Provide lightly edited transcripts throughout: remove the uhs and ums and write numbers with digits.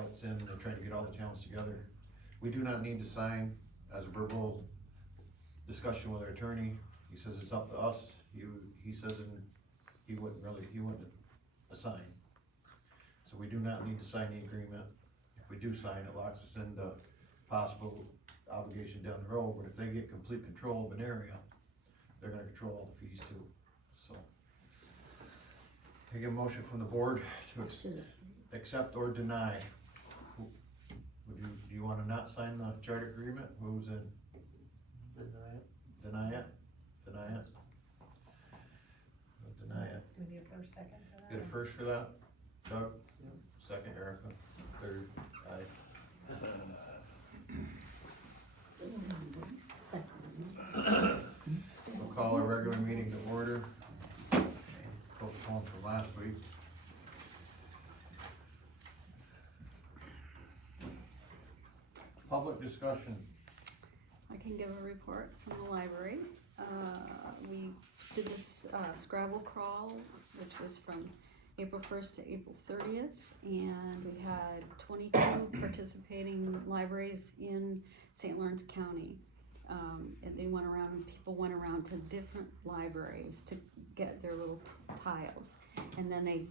else in, they're trying to get all the towns together. We do not need to sign as a verbal discussion with our attorney. He says it's up to us. He says he wouldn't assign. So we do not need to sign the agreement. If we do sign, it locks us into possible obligation down the road, but if they get complete control of an area, they're gonna control all the fees too, so. Can I get a motion from the board to accept or deny? Do you wanna not sign the charter agreement? Who's in? Deny it? Deny it? Deny it. Do we need a first, second for that? Get a first for that? Doug? Second, Erica? Third, aye. We'll call our regular meeting to order. Postponed from last week. Public discussion. I can give a report from the library. We did this Scrabble crawl, which was from April 1st to April 30th, and we had 22 participating libraries in St. Lawrence County. And they went around, and people went around to different libraries to get their little tiles. And then they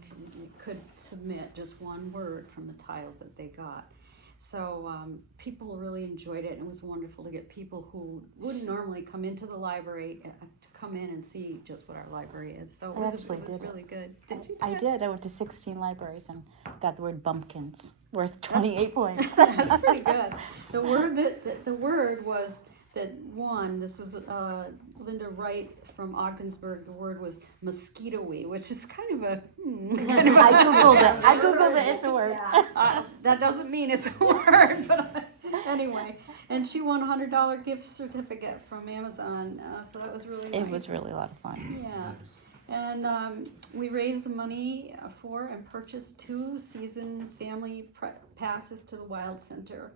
could submit just one word from the tiles that they got. So people really enjoyed it, and it was wonderful to get people who wouldn't normally come into the library to come in and see just what our library is. So it was really good. Did you? I did. I went to 16 libraries and got the word bumpkins, worth 28 points. That's pretty good. The word was that one. This was Linda Wright from Ogdensburg. The word was mosquito-y, which is kind of a kind of a, I googled it. It's a word. that doesn't mean it's a word, but anyway. And she won a $100 gift certificate from Amazon, so that was really nice. It was really a lot of fun. Yeah. And we raised the money for and purchased 2 season family passes to the Wild Center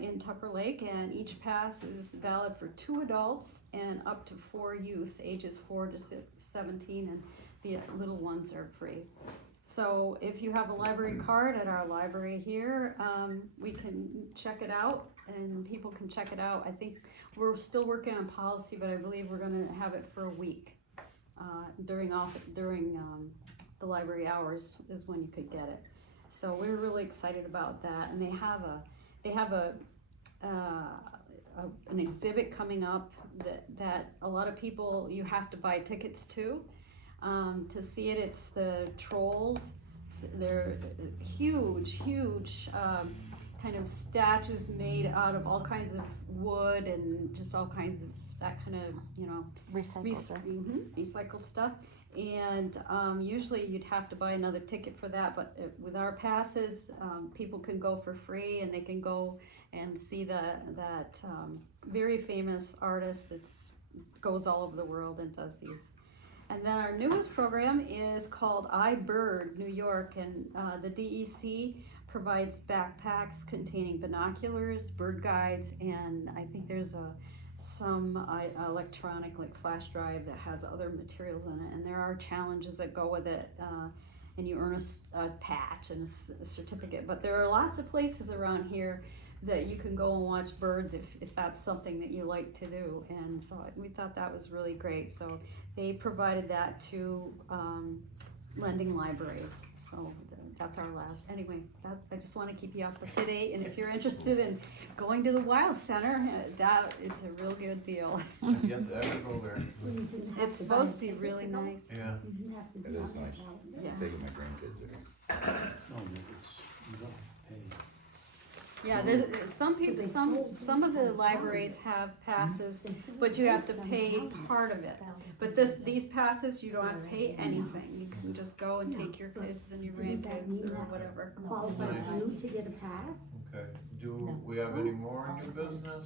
in Tupper Lake, and each pass is valid for 2 adults and up to 4 youth, ages 4 to 17, and the little ones are free. So if you have a library card at our library here, we can check it out, and people can check it out. I think we're still working on policy, but I believe we're going to have it for a week. During the library hours is when you could get it. So we're really excited about that, and they have an exhibit coming up that a lot of people, you have to buy tickets to see it. It's the trolls. They're huge kind of statues made out of all kinds of wood and just all kinds of that kind of, recycled stuff. And usually you'd have to buy another ticket for that, but with our passes, people can go for free, and they can go and see that very famous artist that goes all over the world and does these. And then our newest program is called iBird New York, and the DEC provides backpacks containing binoculars, bird guides, and I think there's some electronic like flash drive that has other materials in it, and there are challenges that go with it, and you earn a patch and a certificate. But there are lots of places around here that you can go and watch birds if that's something that you like to do, and so we thought that was really great. So they provided that to lending libraries. So that's our last. Anyway, I just want to keep you up to date, and if you're interested in going to the Wild Center, it's a real good deal. Yeah, I would go there. It's supposed to be really nice. Yeah. It is nice. Yeah. I'm taking my grandkids there. Yeah, there's some people, some of the libraries have passes, but you have to pay part of it. But these passes, you don't have to pay anything. You can just go and take your kids and your grandkids or whatever. Qualify you to get a pass? Okay, do we have any more new business?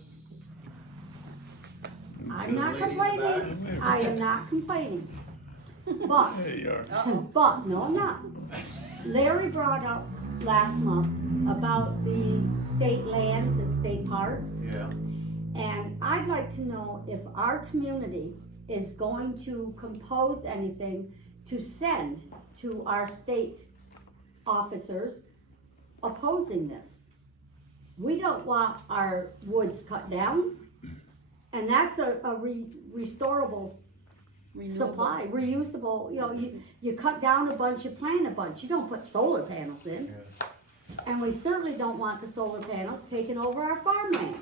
I'm not Lady in the complaining, I am not complaining. But, but, no, I'm not. Larry brought up last month about the state lands and state parks. Yeah. And I'd like to know if our community is going to compose anything to send to our state officers opposing this. We don't want our woods cut down, and that's a restorable supply, reusable, you know, you cut down a bunch, you plant a bunch, you don't put solar panels in. Yeah. And we certainly don't want the solar panels taking over our farmland.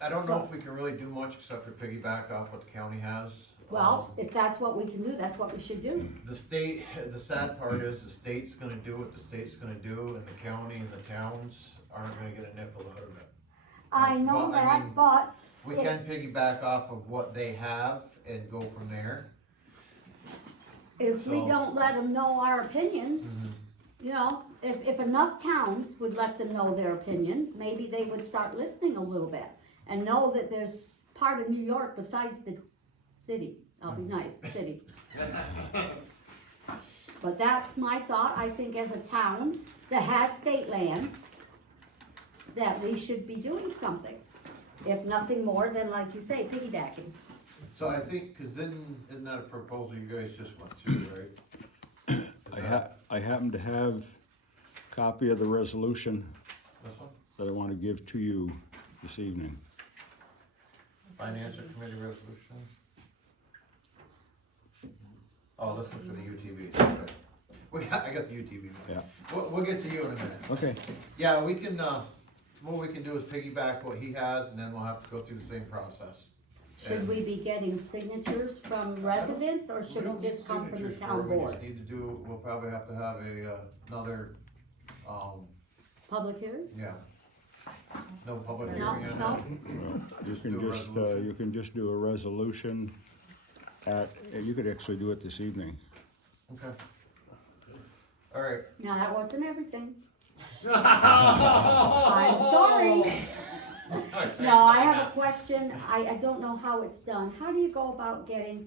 I don't know if we can really do much except for piggyback off what the county has. Well, if that's what we can do, that's what we should do. The state, the sad part is the state's gonna do what the state's gonna do, and the county and the towns aren't gonna get a nickel out of it. I know Well, I that, mean, but We It- can piggyback off of what they have and go from there. if we So- don't let them know our opinions, you know, if enough towns would let them know their opinions, maybe they would start listening a little bit and know that there's part of New York besides the city. I'll be nice, the city. But that's my thought. I think as a town that has state lands, that we should be doing something. If nothing more than, like you say, piggybacking. So I think, cause then, isn't that a proposal you guys just went through, right? I happen to have a copy of the resolution This one? that I want to give to you this evening. Financial committee resolution? Oh, this is for the UTV, okay. I got the UTV. Yeah. We'll get to you in a minute. Okay. Yeah, we can, what we can do is piggyback what he has, and then we'll have to go through the same process. Should we be getting signatures from residents, or We should don't it need just come from the signatures town for it, we board? just need to do, we'll probably have to have another, Public hearing? yeah. No public No, hearing on no. that? You do can a just, resolution. you can just do a resolution you could actually do it this evening. Okay. All right, Now, that wasn't everything. I'm sorry. No, I have a question. I don't know how it's done. How do you go about getting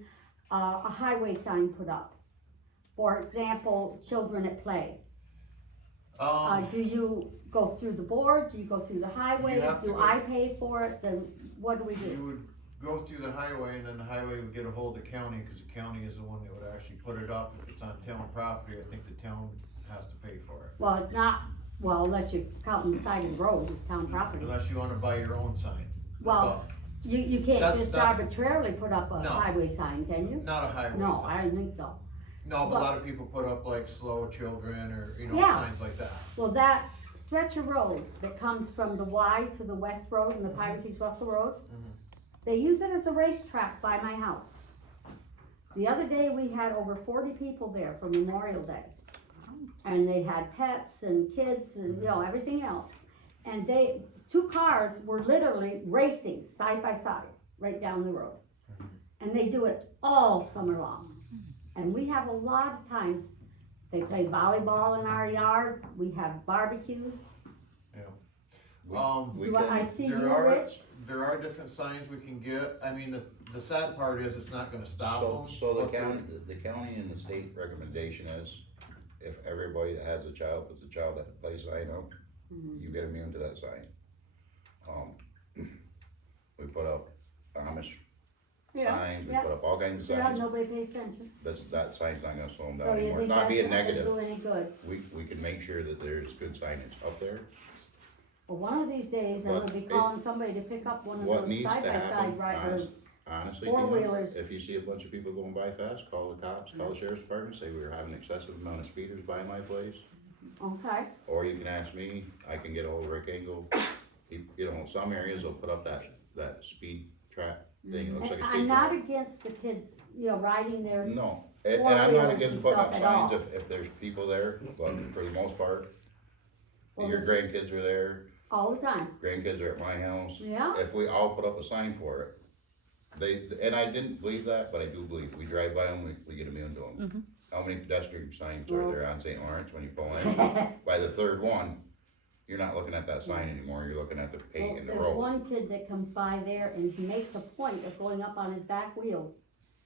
a highway sign put up? For example, children at play. Do you go through the board? Do you go through the highway? You have to Do go- I pay for it? Then what do we you do? would go through the highway, and then the highway would get a hold of the county, cause the county is the one that would actually put it up. If it's on town property, I think the town has to pay for it. Well, it's not, well, unless you're counting the side of the road, it's town property. Unless you wanna buy your own sign. Well, you can't That's- just that's- arbitrarily put up a No. highway sign, can you? Not a highway No, sign. I don't think so. No, but but- a lot of people put up like slow children or, Yeah. signs like that. Well, that stretch of road that comes from the Y to the West Road and the Pirates Russell Road, they use it as a racetrack by my house. The other day, we had over 40 people there for Memorial Day. And they had pets and kids and, everything else. And two cars were literally racing side by side, right down the road. And they do it all summer long. And we have a lot of times, they play volleyball in our yard, we have barbecues. We Do I can, see there you, are- Rich? There are different signs we can get. I mean, the sad part is it's not gonna stop them. so the but they're- county and the state recommendation is, if everybody that has a child puts a child at the play sign up, you get immune to that sign. We put up Amish Yeah, signs, we yeah. put up all kinds of Yeah, signs, nobody pays attention. that sign's not gonna slow them So down you anymore, think not that's being not gonna negative, do any good? we can make sure that there's good signage up there. Well, one of these days, I'm But gonna be it- calling somebody to pick up one of What those needs to side-by-side happen, riders. honestly, Four-wheelers. if you see a bunch of people going by fast, call the cops, call the sheriff's department, say we were having an excessive amount of speeders by my place. Okay, Or you can ask me, I can get ahold of Rick Engel. He, some areas will put up that speed trap thing, it looks like a I'm speed not trap. against the kids, riding their, No, and I'm Four-wheelers not and against putting up stuff at all. signs if there's people there, but for the most part, Well, your grandkids are there, all the time, grandkids are at my house. yeah? If we all put up a sign for it, and I didn't believe that, but I do believe, we drive by them, we get immune to them. How many pedestrian signs are there on St. Lawrence when you pull in? By the third one, you're not looking at that sign anymore, you're looking at the Well, paint in the there's road. one kid that comes by there and he makes a point of going up on his back wheels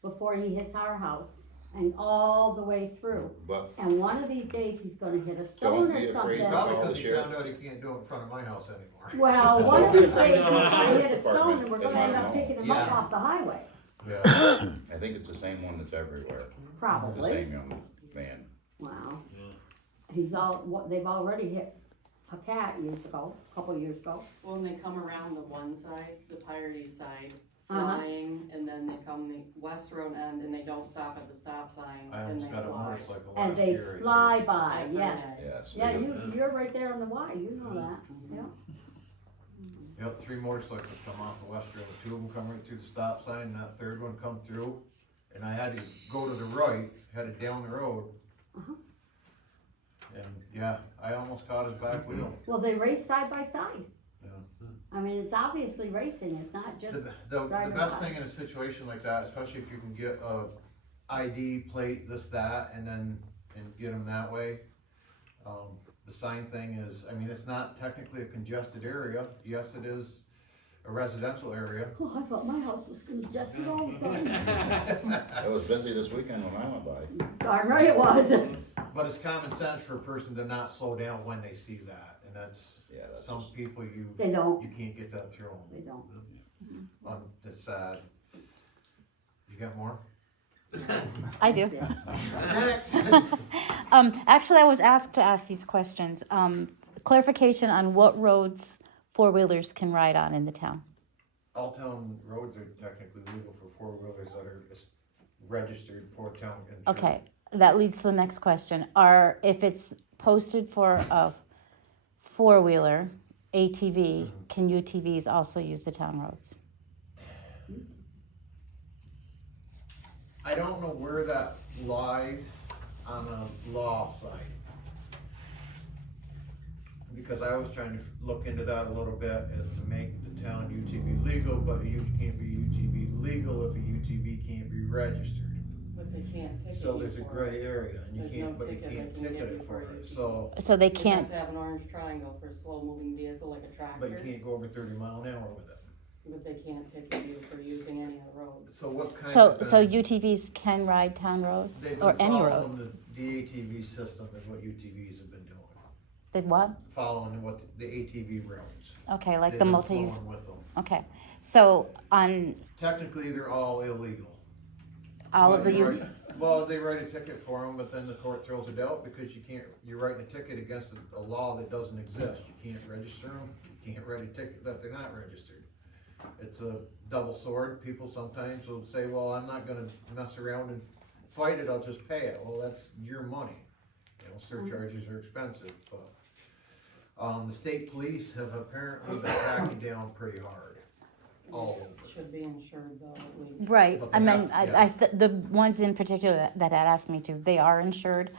before he hits our house and all the way through. But And one of these days, he's gonna hit a stone Don't or be afraid something. to Probably Call the because he sheriff. found out he can't do it in front of my house anymore. Well, one of these days, he's gonna Sheriff's hit a stone and we're gonna end up department, picking him up yeah. off the highway, Yeah, I think it's the same one that's everywhere, the probably. same young man. Wow. They've already hit Pacat years ago, a couple years ago. Well, and they come around the one side, the Piardy side, Uh-huh. flying, and then they come the West Road end, and they don't stop at the stop sign, I and almost they got a fly. motorcycle And last they year. right fly there. by, Yeah, yes. Yes. Yeah, you're right there on the Y, you know that, yeah. Yep, 3 motorcycles come off the West Road, 2 of them come right through the stop sign, and that third one come through, and I had to go to the right, headed down the road. Uh-huh. And, yeah, I almost caught his back wheel. Well, they race side by side. Yeah. I mean, it's obviously racing, it's not just, The driving best by. thing in a situation like that, especially if you can get a ID plate, this, that, and then, and get them that way. The sign thing is, I mean, it's not technically a congested area, yes, it is a residential area. oh, I thought my house was congested all the time. It was busy this weekend when I went by. Darn right it was. But it's common sense for a person to not slow down when they see that, and that's, Yeah, that's some just- people They don't, you can't get that through they don't. them. It's sad. You got more? I do. Next. Actually, I was asked to ask these questions. Clarification on what roads four-wheelers can ride on in the town. All town roads are technically legal for 4-wheelers that are registered for town insurance. Okay, that leads to the next question. If it's posted for a four-wheeler, ATV, can UTVs also use the town roads? I don't know where that lies on a law side. Because I was trying to look into that a little bit as to make the town UTV legal, but you can't be UTV legal if a UTV can't be registered. But they can't ticket you So there's a for it. gray area and you There's can't, no but you ticket can't they can ticket give it you for for it, UTV. so, So they You have can't, to have an orange triangle for a slow-moving vehicle like a tractor, but you can't go over 30 mile an hour with it. but they can't ticket you for using any of the roads. So what's kind so, of so been, UTVs can ride town roads they've or been any road? following the ATV system is what UTVs have been doing. They what? Following what the ATV routes. Okay, like They've the been multi-use, flowing with them. okay. So on Technically, they're all illegal. all of But the you UT, write- Well, they write a ticket for them, but then the court throws it out because you can't, you're writing a ticket against a law that doesn't exist. You can't register them, you can't write a ticket that they're not registered. It's a double sword. People sometimes will say, well, I'm not gonna mess around and fight it, I'll just pay it. Well, that's your money. You know, surcharges are expensive, but, the state police have apparently been cracking down pretty hard. All over. Should be insured though, at least. right, But I they mean, have- yeah. the ones in particular that had asked me to, they are insured.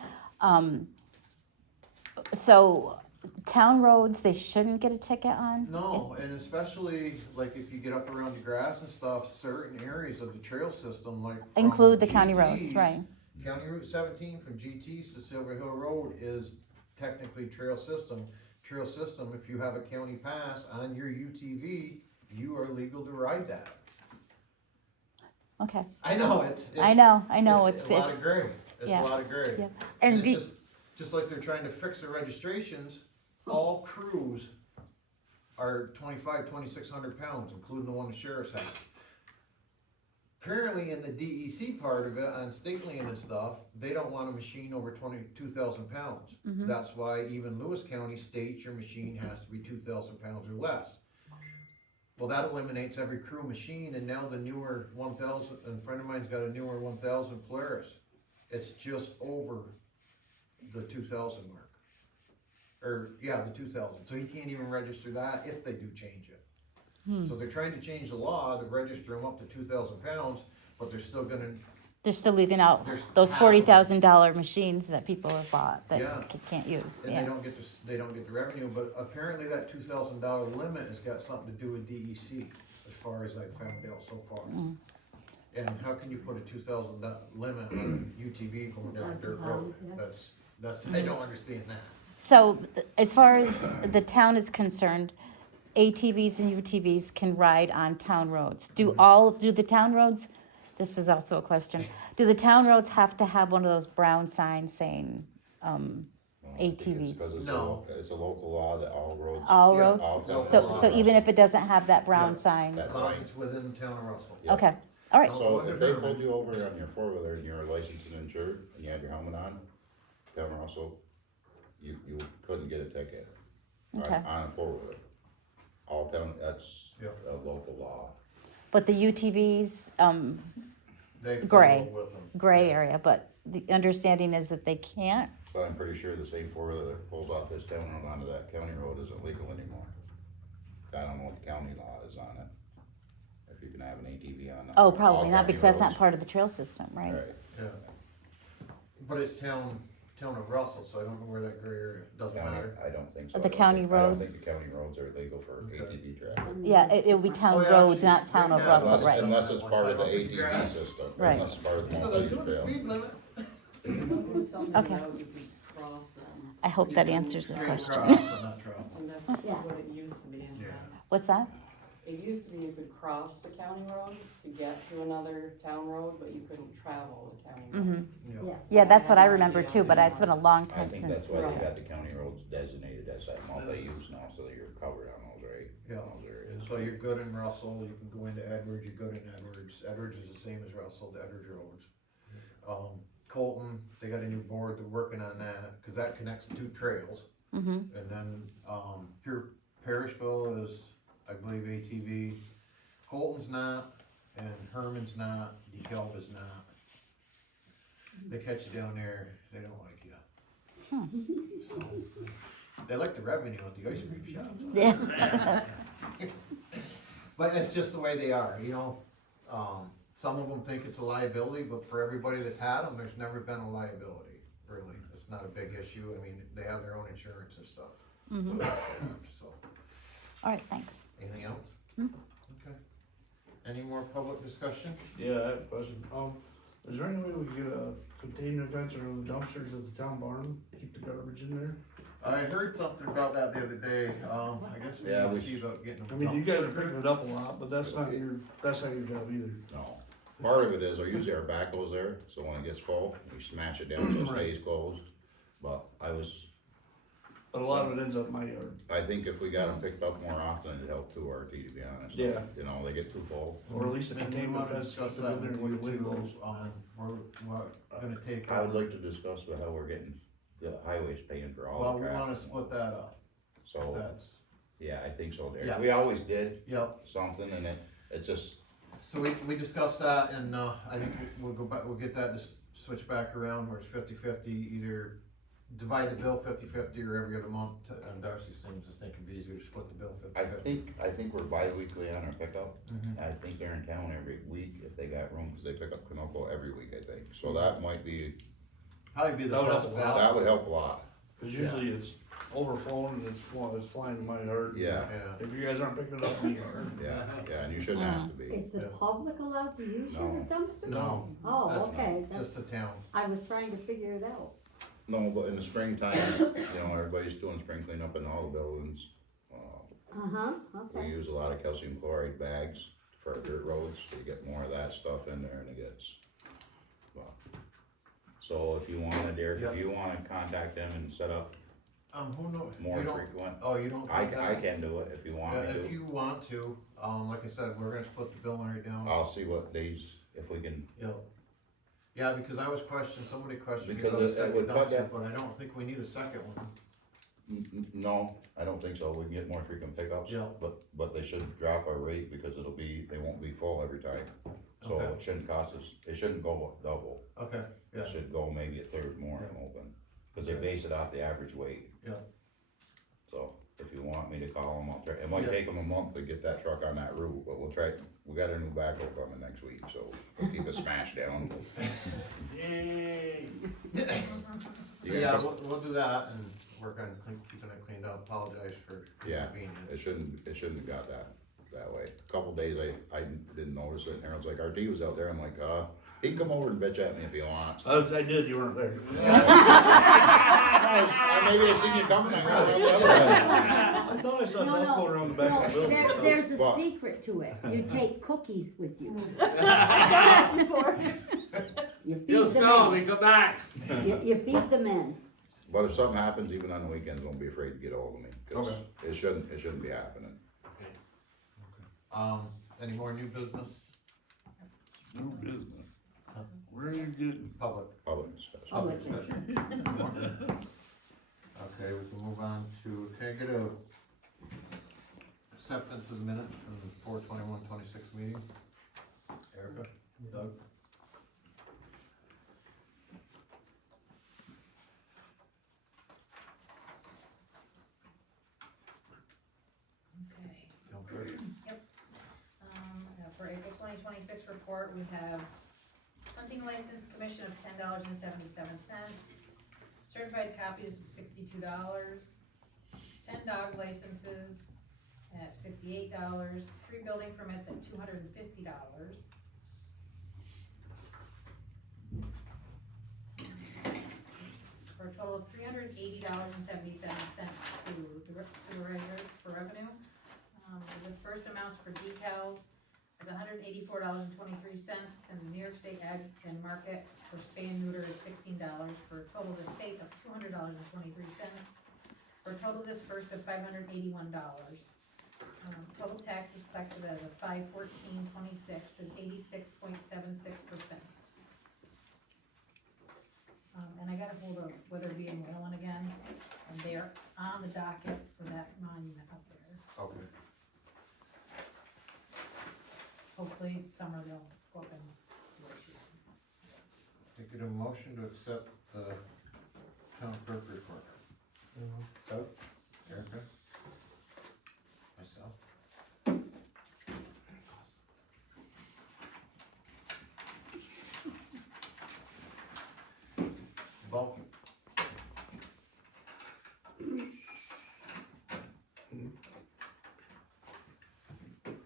So town roads, they shouldn't get a ticket on? No, and especially like if you get up around the grass and stuff, certain areas of the trail system, like. from Include the county roads, GTs, right? County Route 17 from GTs to Silver Hill Road is technically trail system. Trail system, if you have a county pass on your UTV, you are legal to ride that. Okay, I know, it's. I know, It's a lot of gray, it's a yeah, lot of gray. yeah. And And it's just like they're trying to fix the registrations, all crews are 2,600 pounds, including the one the sheriff's has. Apparently in the DEC part of it, on state land and stuff, they don't want a machine over 22,000 pounds. Mm-hmm. That's why even Lewis County states your machine has to be 2,000 pounds or less. Well, that eliminates every crew machine, and now the newer 1,000, and a friend of mine's got a newer 1,000 Polaris. It's just over the 2,000 mark. Or, yeah, the 2,000, so he can't even register that if they do change it. So they're trying to change the law to register them up to 2,000 pounds, but they're still gonna, they're still leaving out There's those half of them. $40,000 machines that people have bought that Yeah. can't use, and yeah. they don't get the revenue, but apparently that $2,000 limit has got something to do with DEC, as far as I've found out so far. And how can you put a 2,000 limit on a UTV going down a dirt road? Yeah. That's, I don't understand that. So as far as the town is concerned, ATVs and UTVs can ride on town roads. Do the town roads, this was also a question, do the town roads have to have one of those brown signs saying, I think it's ATVs? 'cause it's No. it's a local law that all roads. all Yeah, roads? all town So, roads. so even if it doesn't have that brown Yeah. sign? That's As long right. as it's within the town of Russell. Yeah. Okay, all right, So if they pulled you over on your four-wheeler and you were licensed and insured, and you had your helmet on, town Russell, you couldn't get a ticket. Okay. on a four-wheeler. All town, that's Yep. a local law. But the UTVs, They Gray. follow with them. gray area, but the understanding is that they can't? But I'm pretty sure the same four-wheeler that pulls off this town road onto that county road isn't legal anymore. I don't know what the county law is on it, if you can have an ATV on that. Oh, all probably not, county because that's not roads. part of the trail system, right? Right. Yeah. But it's town of Russell, so I don't know where that gray area, doesn't County, matter. I don't think so. The I don't county think- road? I don't think the county roads are legal for Okay. ATV traffic. Yeah, it will be town Oh, yeah, roads, actually, not town of yeah, Russell, Unless, right? unless it's part of the One time ATV I'll take the system, Right. unless it's part of the So they're multi doing the trail. speed limit. Okay. Cross them, I hope that answers the Straight question. across, but not travel. and that's Yeah. what it used to be in Yeah. town. What's that? It used to be you could cross the county roads to get to another town road, but you couldn't travel the county Mhm. roads. Yeah. Yeah, that's what I remember too, but it's been a long I time think that's since. why they got the county roads designated as that multi-use now, so that you're covered on those, right? Yeah. Those areas. So you're good in Russell, you can go into Edwards, you're good in Edwards. Edwards is the same as Russell, the Edwards roads. Colton, they got a new board, they're working on that, cause that connects the two trails. Mm-hmm. And then, Pure Parishville is, I believe, ATV. Colton's not, and Herman's not, DeKalb is not. They catch you down there, they don't like you. So, they like the revenue at the ice cream shops. Yeah. But it's just the way they are, you know, some of them think it's a liability, but for everybody that's had them, there's never been a liability, really. It's not a big issue, I mean, they have their own insurance and stuff. Mhm. So, All right, thanks. anything else? Hmm. Okay. Any more public discussion? Yeah, I have a question. Is there any way we could get a containment fence around the dumpsters at the town barn, keep the garbage in there? I heard something about that the other day, I guess we Yeah, need we to see about getting I them. mean, you guys are picking it up a lot, but that's not your job either. No, part of it is, usually our backhoe's there, so when it gets full, we smash it down so it stays closed. But But a lot of it ends up in my yard. I think if we got them picked up more often, it'd help too, RT, to be honest. Yeah. You know, they get too full. Or at least a And we containment wanna fence, discuss keep it that in there with when you the wind too, blows. we're gonna take. I would like to discuss about how we're getting, the highways paying for all Well, the we traffic. wanna split that up, So, that's, yeah, I think so, Yeah. Derek. We always did yep. something and it just, So we discussed that and, I think we'll go back, we'll get that to switch back around where it's 50-50, either divide the bill 50-50 or every other month. And Darcy seems to think it'd be easier to split the bill 50-50. I think we're bi-weekly on our pickup. Mhm. I think they're in town every week if they got room, cause they pick up Canoco every week, I think. So that might be, Probably be the That would best help a value. that would help a lot. Cause usually it's overflowing and it's flying in my yard. Yeah, Yeah, If you guys aren't picking it up in the yard. yeah, and you shouldn't have to be. Is the Yeah. public allowed to use your No. dumpster? no, Oh, That's okay, just the town. I was trying to figure it out. No, but in the springtime, you know, everybody's doing spring cleanup in all the buildings. Uh-huh, We okay. use a lot of calcium chloride bags for our dirt roads, so you get more of that stuff in there and it gets, well. So if you wanna, Derek, if you wanna contact them and set up Who knows? more You don't, frequent, oh, you don't. I can do it if you want Yeah, me if to. you want to, like I said, we're gonna split the bill right down. I'll see what days, if we can, Yep. Yeah, because I was questioning, somebody questioned me Because about a it second would cut dumpster, that- but I don't think we need a second one. no, I don't think so, we can get more frequent pickups. Yeah. But they should drop our rate because they won't be full every time. So Okay. it shouldn't cost us, it shouldn't go double. Okay, yeah, It should go maybe a third more I'm hoping, cause they Okay. base it off the average weight. Yeah. So if you want me to call them, I'll try, it might Yeah. take them a month to get that truck on that route, but we'll try, we got a new backhoe coming next week, so we'll keep it smashed down. Yay! so yeah, we'll do that and work on keeping it cleaned up, apologize for Yeah. inconvenience. It shouldn't have got that way. A couple days I didn't notice it, and Harold's like, RT was out there, I'm like, he can come over and bitch at me if he wants. I did, you weren't there. Maybe I seen you coming, I ran around the other way. I thought I saw No, dust no, floating around the back of the no, building. there's a What? secret to it. You take cookies with you. You feed Just them go, we in. come back. You feed them in. But if something happens, even on the weekends, don't be afraid to get ahold of me, cause Okay. it shouldn't be happening. Any more new business, No business. Where are you getting? public? Public discussion. Public. Okay, we can move on to, can I get a acceptance of the minutes from the 4/21/26 meeting. Erica, Doug? Okay, Jump first. for April 2026 report, we have hunting license commission of $10.77, certified copies of $62, 10 dog licenses at $58, 3 building permits at $250. For a total of $380.77 to the supervisor for revenue. The dispersed amounts for decals is $184.23, and the New York State Ag and Market for spay and neuter is $16, for a total to state of $200.23, for a total dispersed of $581. Total taxes collected as of 5/14/26 is 86.76%. And I got a hold of Witherby and Whalen again, and they're on the docket for that monument up there. Okay. Hopefully summer they'll go up and do it. Take it a motion to accept the town clerk report. Doug? Erica? Myself? Bulk.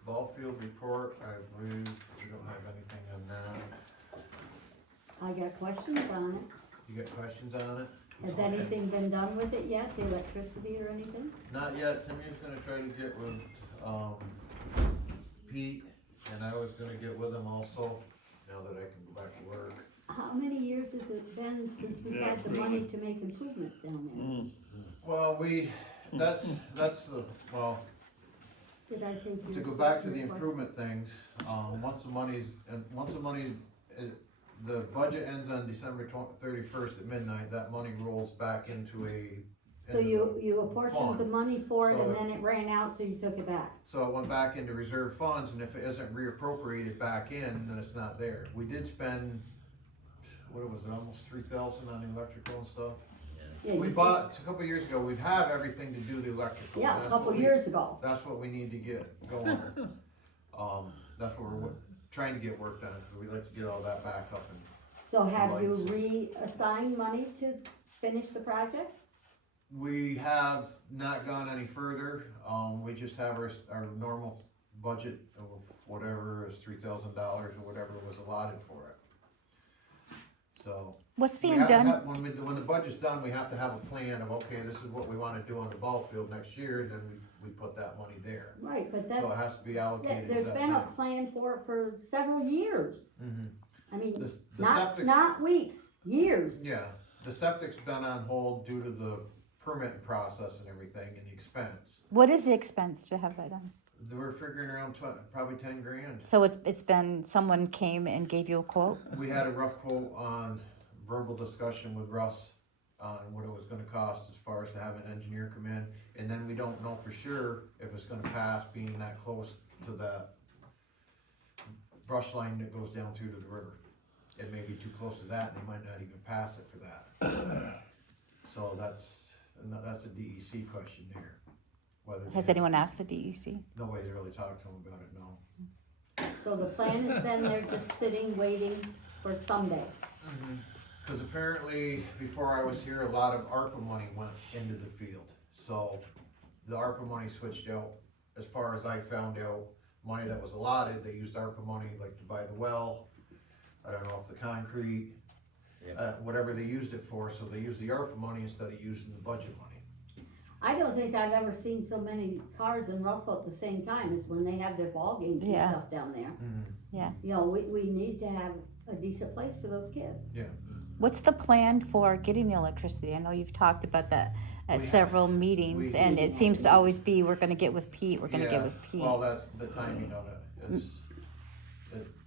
Ball field report, I believe we don't have anything on that. I got questions on it. You got questions on it? Has anything been done with it yet, the electricity or anything? Not yet, Timmy's gonna try to get with, Pete, and I was gonna get with him also, now that I can go back to work. How many years has it been since we've had the money to make improvements down there? Well, that's the, well, Did I take to your? go back to the your question? improvement things, once the money, the budget ends on December 31st at midnight, that money rolls back into a. So you apportioned the fund. money for it So and it- then it ran out, so you took it back? So it went back into reserve funds, and if it isn't reappropriated back in, then it's not there. We did spend, what was it, almost 3,000 on the electrical and stuff? Yeah, We you bought, a couple of years ago, we'd have everything to do the electrical. said- Yeah, a That's couple what we- years ago. That's what we need to get going. That's what we're trying to get work done, so we'd like to get all that back up and. So have you Lights. reassigned money to finish the project? We have not gone any further, we just have our normal budget of whatever is $3,000 or whatever was allotted for it. So. What's we being have to done? have- When the budget's done, we have to have a plan of, okay, this is what we wanna do on the ball field next year, then we put that money there. Right, but So that's, it has to be allocated. there's at that been a time. plan for it for several years. Mhm. I mean, The not, septic, not weeks, years. yeah, the septic's been on hold due to the permit process and everything and the expense. What is the expense to have that done? We're figuring around probably 10 grand. So it's been, someone came and gave you a quote? We had a rough quote on verbal discussion with Russ on what it was gonna cost as far as to have an engineer come in. And then we don't know for sure if it's gonna pass being that close to that brush line that goes down through to the river. It may be too close to that, and they might not even pass it for that. So that's a DEC question there. Whether Has they- anyone asked the E DEC? Nobody's really talked to them about it, no. So the plan is then they're just sitting, waiting for someday. Cause apparently, before I was here, a lot of ARPA money went into the field. So the ARPA money switched out, as far as I found out, money that was allotted, they used ARPA money like to buy the well. I don't know if the concrete, whatever they used it for, so they used the ARPA money instead of using the budget money. I don't think I've ever seen so many cars in Russell at the same time as when they have their ball games and Yeah. stuff down there. Yeah. You know, we need to have a decent place for those kids. What's the plan for getting the electricity? I know you've talked about that at We- several meetings, we- and it seems to always be, we're gonna get with Pete, we're gonna Yeah, get with Pete. Well, that's the timing of it, is,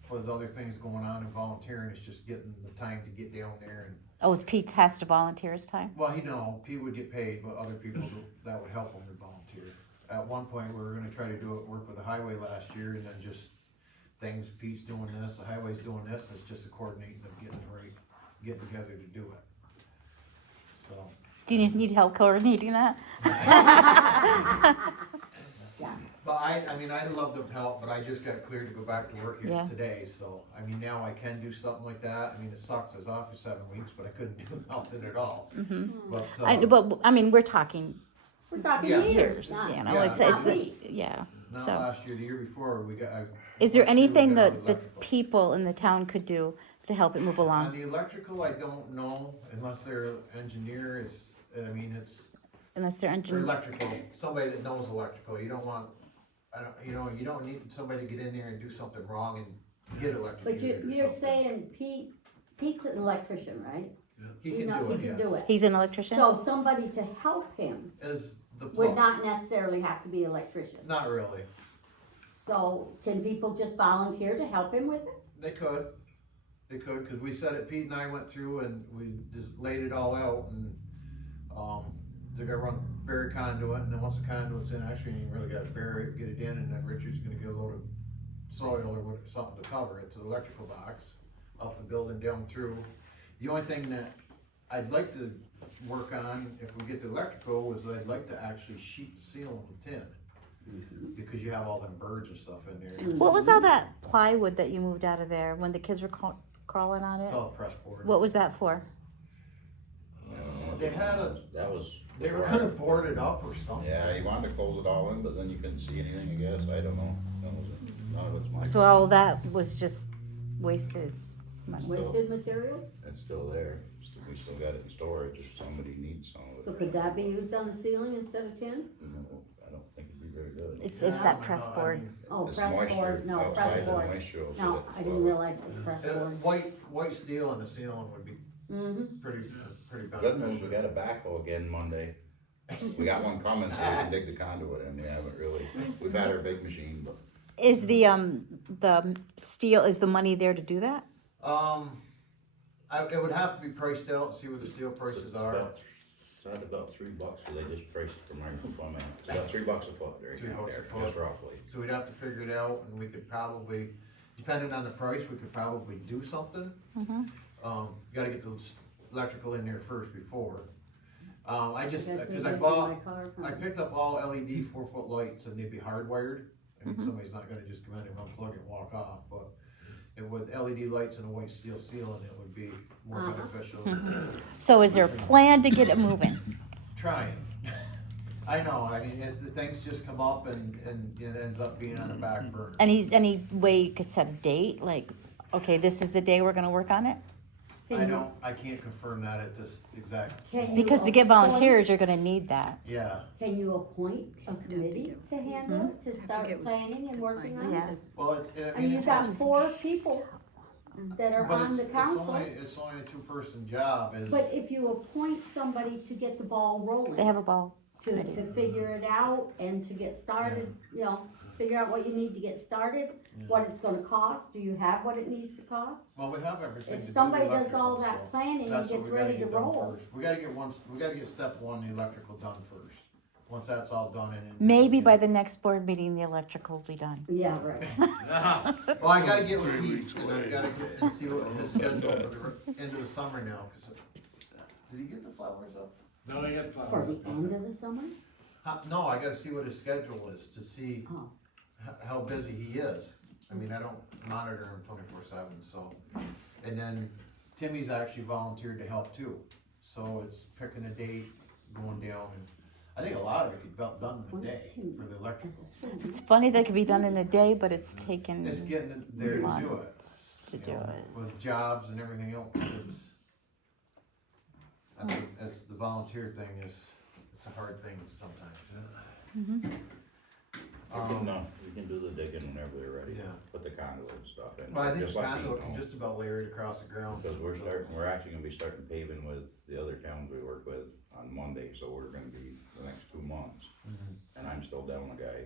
with other things going on and volunteering, it's just getting the time to get down there and. Oh, is Pete has to volunteer his time? Well, Pete would get paid, but other people that would help him would volunteer. at one point, we were gonna try to do it, work with the highway last year, and then just Pete's doing this, the highway's doing this, it's just a coordinating of getting together to do it. So, Do you need help coordinating that? but I mean, I'd love to help, but I just got cleared to go back to work here Yeah. today, so, I mean, now I can do something like that, I mean, it sucks, I was off for 7 weeks, but I couldn't do nothing at all. But, But, I mean, we're talking We're talking Yeah. years, years, not, you know, Yeah. it's, not weeks. yeah, not so. last year, the year before, we got. Is there last year we anything got all that the electrical. people in the town could do to help it move On along? the electrical, I don't know, unless their engineer is, I mean, it's, Unless they're or engineering, electrical, somebody that knows electrical, you don't want, you don't need somebody to get in there and do something wrong and get But electrocuted or you're something. saying Pete's an electrician, right? He You can know, do it, he can yeah, do it. he's an electrician? So somebody to help him is the would plus, not necessarily have to be an electrician. not really, So can people just volunteer to help him with it? they could, cause we said it, Pete and I went through and we just laid it all out and, they're gonna run bury conduit, and then once the conduit's in, actually, you really gotta bury it, get it in, and then Richard's gonna get a load of soil or what, something to cover it to the electrical box, up the building, down through. The only thing that I'd like to work on, if we get the electrical, is I'd like to actually sheet the ceiling with tin. Because you have all them birds and stuff in there, What was all that plywood that you moved out of there when the kids were crawling on it's it? all press board. What was that for? They had That was. they were gonna board it up or something. Yeah, he wanted to close it all in, but then you couldn't see anything, I guess, I don't know, that was, none of it's my. So all that was just wasted money. Wasted materials? It's still there, we still got it in storage if somebody needs some of So it. could that be used on the ceiling instead of tin? No, I don't think it'd be very good. It's Yeah, that I press don't know, I board. mean, Oh, It's press moisture board, no, press outside, the board. moisture will No, get I didn't swelled. realize it was press board. White steel in the ceiling would be Mm-hmm. pretty Good beneficial. news, we got a backhoe again Monday. We got one coming, so we can dig the conduit in, we haven't really, we've had our big machine, but. Is the steel, is the money there to do that? It would have to be priced out, see what the steel prices are. It's at about $3, so they just priced it from our foreman, it's about $3 a foot right $3 now a there, foot. just roughly. So we'd have to figure it out, and we could probably, depending on the price, we could probably do something. Gotta get the electrical in there first before. I just, cause I picked up all LED 4-foot lights, and they'd be hardwired. I mean, somebody's not gonna just come in and unplug it and walk off, but if with LED lights and a white steel ceiling, it would be more beneficial. So is there a plan to get it moving? Trying. I know, I mean, the things just come up and it ends up being on the back burner. Any way you could set a date, like, okay, this is the day we're gonna work on it? I can't confirm that at this exact, Because to get volunteers, you're gonna need that. yeah. Can you appoint a have to committee get- to handle it, to Have to start get with planning and working on Yeah. it? Well, it's, I And mean, you've it's, got 4 people that are but on the council. it's only a 2-person job is, But if you appoint somebody to get the ball rolling, They have a ball. to figure it out and to get started, you know, figure out what you need to get started, what it's gonna cost, do you have what it needs to cost? well, we have everything to If do somebody does electrical, all so that planning and that's what gets we gotta ready to get done roll. first. We gotta get step 1, the electrical done first. Once that's all done and. Maybe by the next board meeting, the electrical will be done. Yeah, right. Well, I gotta get with Pete, and I gotta get and see what his schedule for the end of the summer now, 'cause did he get the flowers up? No, I got For the end of the summer? No, I gotta see what his schedule is, to see Oh. how busy he is. I mean, I don't monitor him 24/7, so, and then Timmy's actually volunteered to help too. So it's picking a date, going down, and I think a lot of it could be done in a day for the electrical. It's funny that could be done in a day, but it's taken Just getting it there to do it. months to you do know, it. with jobs and everything else, I mean, as the volunteer thing it's a hard thing sometimes. We can do the digging whenever they're ready, Yeah. put the conduit and stuff in. Well, I think just the like Pete conduit can knows. just about lay right across the ground. Because we're actually gonna be starting paving with the other towns we work with on Monday, so we're gonna be the next 2 months. And I'm still down the guy.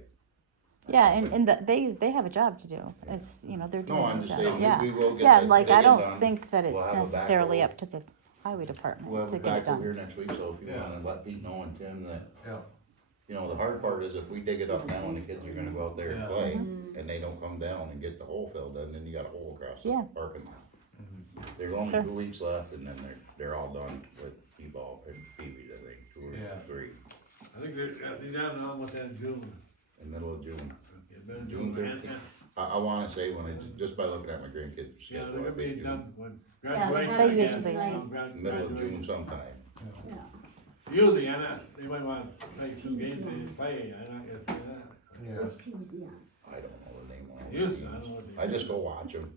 Yeah, and they have a job to do. It's, you know, they're doing No, I'm their just job. saying, Yeah. we will get Yeah, the like, I digging don't done. think that We'll it's have a necessarily backhoe. up to the highway department We'll to have get it back done. here next week, so if you Yeah. wanna let Pete know and Tim that Yeah, You know, the hard part is if we dig it up now and the kids are gonna go out there and Yeah. play, and they don't come down and get the hole filled in, then you got a hole across the Yeah. parking lot. There's only Sure. 2 weeks left, and then they're all done with T-ball and Pee-wees, I think, 2 or Yeah. 3, I think they're on with that June. in the middle of June. It's been June 13th. I wanna say when just by looking at my grandkids' Yeah, schedule, they're I gonna be think done when Yeah, graduation. they again, usually- middle of June sometime. Usually, and they might want to play 2 games they didn't play, I don't guess, Yeah. What team is he on? I don't know the name of Used to, I it. don't know what they. I just go watch them.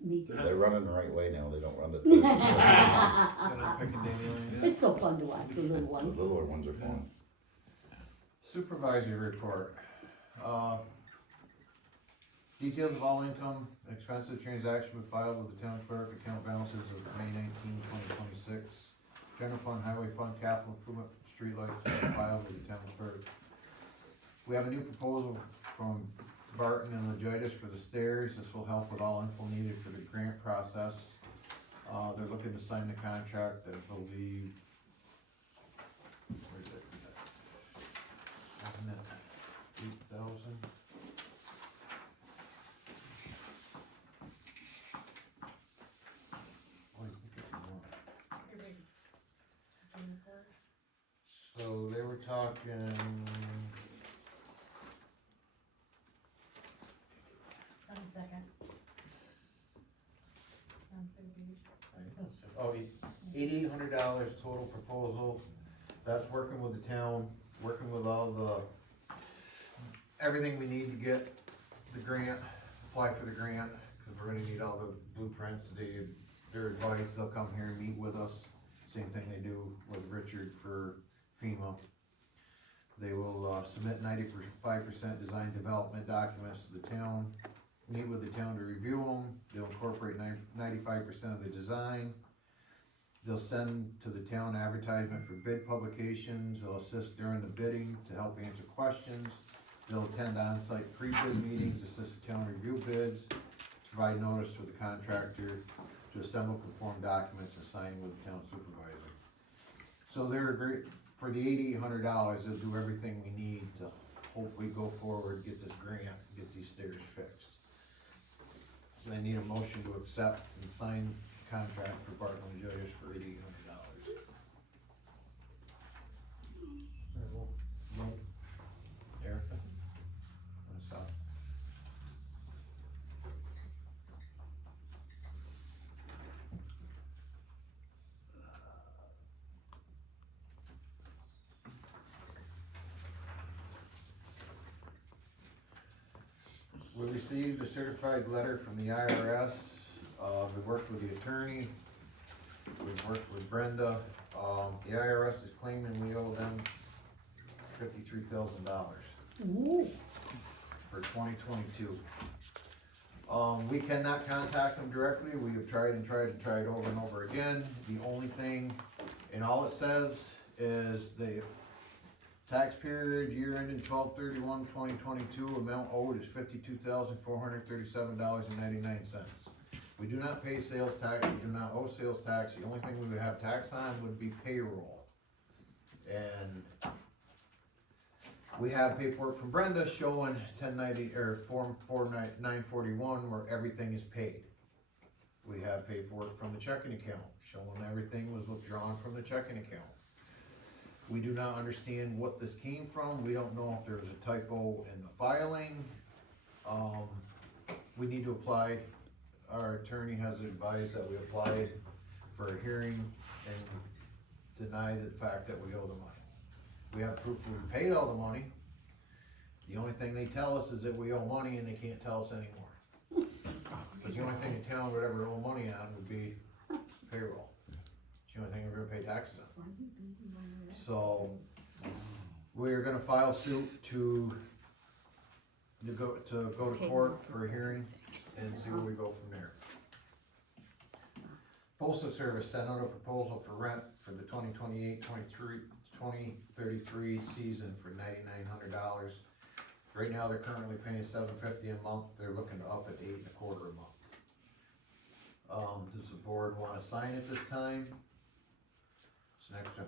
Me too. They're running the right way now, they don't run the They're not picking dandelions. It's so fun to watch the little The ones. littler ones are fun. Supervisory report. Details of all income, expensive transaction were filed with the town clerk, account balances of May 19, 2026. General fund, highway fund, capital improvement, streetlights were filed with the town clerk. We have a new proposal from Barton and Legitis for the stairs. This will help with all info needed for the grant process. They're looking to sign the contract, I believe. Where's it? Wasn't it 8,000? Oh, I think it's more. So they were talking, On the second. On third page. oh, $8,800 total proposal. That's working with the town, working with all the, everything we need to get the grant, apply for the grant, cause we're gonna need all the blueprints, their advice, they'll come here and meet with us. Same thing they do with Richard for FEMA. They will, submit 95% design development documents to the town, meet with the town to review them, they'll incorporate 95% of the design. They'll send to the town advertisement for bid publications, they'll assist during the bidding to help answer questions. They'll attend on-site pre-bid meetings, assist the town review bids, provide notice to the contractor to assemble conform documents and sign with the town supervisor. So they're great, for the $8,800, they'll do everything we need to hopefully go forward, get this grant, get these stairs fixed. So I need a motion to accept and sign the contract for Barton and Joyce for $8,800. Erica? What's up? We received a certified letter from the IRS, we worked with the attorney, we've worked with Brenda, the IRS is claiming we owe them $53,000 Ooh, for 2022. We cannot contact them directly, we have tried and tried and tried over and over again, the only thing, and all it says is the tax period, year ending 12/31/2022, amount owed is $52,437.99. We do not pay sales tax, we do not owe sales tax, the only thing we would have tax on would be payroll. And we have paperwork from Brenda showing 1090, or Form 941 where everything is paid. We have paperwork from the checking account showing everything was withdrawn from the checking account. We do not understand what this came from, we don't know if there was a typo in the filing. We need to apply, our attorney has advised that we applied for a hearing and deny the fact that we owe the money. We have proof we paid all the money. The only thing they tell us is that we owe money and they can't tell us anymore. But the only thing the town would ever owe money on would be payroll. It's the only thing we're gonna pay taxes on. So, we're gonna file suit to go to court for a hearing and see where we go from there. Postal Service sent out a proposal for rent for the 2033 season for $9,900. Right now, they're currently paying $750 a month, they're looking to up it to $825 a month. Does the board wanna sign it this time? It's an extra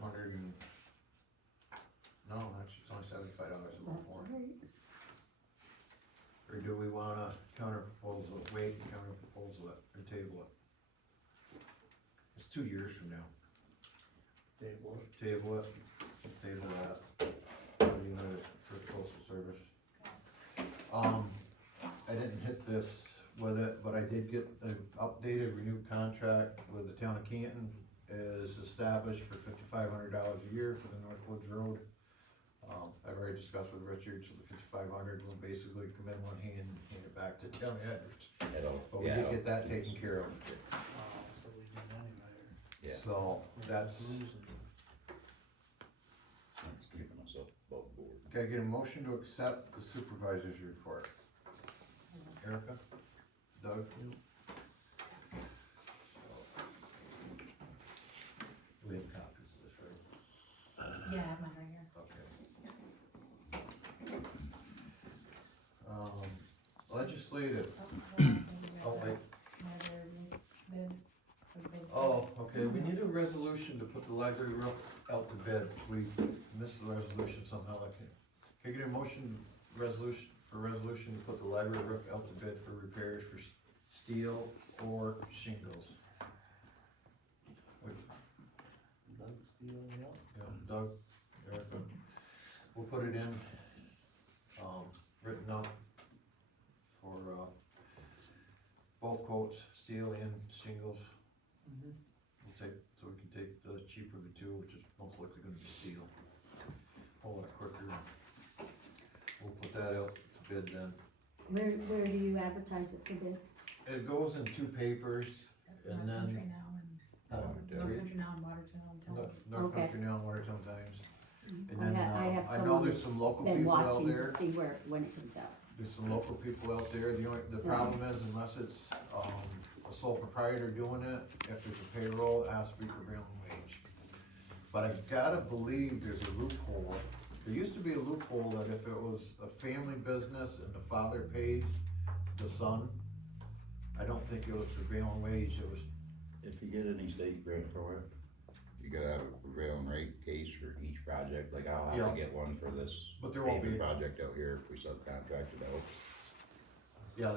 No, actually, it's only $75 a month more. Or do we wanna counter proposal, wait and counter proposal it, or table it? It's 2 years from now. Table it, table that, United for Postal Service. I didn't hit this with it, but I did get an updated renewed contract with the town of Canton, is established for $5,500 a year for the North Woods Road. I've already discussed with Richard, so the 5,500 will basically come in one hand and hand it back to Town Edwards. But we did get that taken care of. Yeah. So that's, That's keeping us up above board. gotta get a motion to accept the supervisor's report. Erica? Doug? We have copies of this, right? Yeah, I have mine right here. Okay. Legislative, oh, wait, oh, okay, we need a resolution to put the library roof out to bid. We missed the resolution somehow, can I get a motion, resolution to put the library roof out to bid for repairs for steel or shingles? Yeah, Doug, Erica, we'll put it in, written up for, both quotes, steel and shingles. We'll take, so we can take the cheaper of the two, which is most likely gonna be steel. Whole lot quicker. We'll put that out to bid then. Where do you advertise it for bid? It goes in 2 papers, and North then, Country Now and, North Country Now and Watertown Television. North Okay. Country Now and Watertown Times. And I then, ha- I have I know someone there's some local Been people out watching there, to see when it comes out. there's some local people out there, the problem is unless it's, a sole proprietor doing it, if there's a payroll, it has to be prevailing wage. But I gotta believe there's a loophole, there used to be a loophole that if it was a family business and the father paid the son, I don't think it was prevailing wage, it was, If you get any state grant for it, you gotta have a prevailing rate case for each project, like I'll have Yeah. to get one for this but there won't paving be, project out here if we subcontract it out. yeah,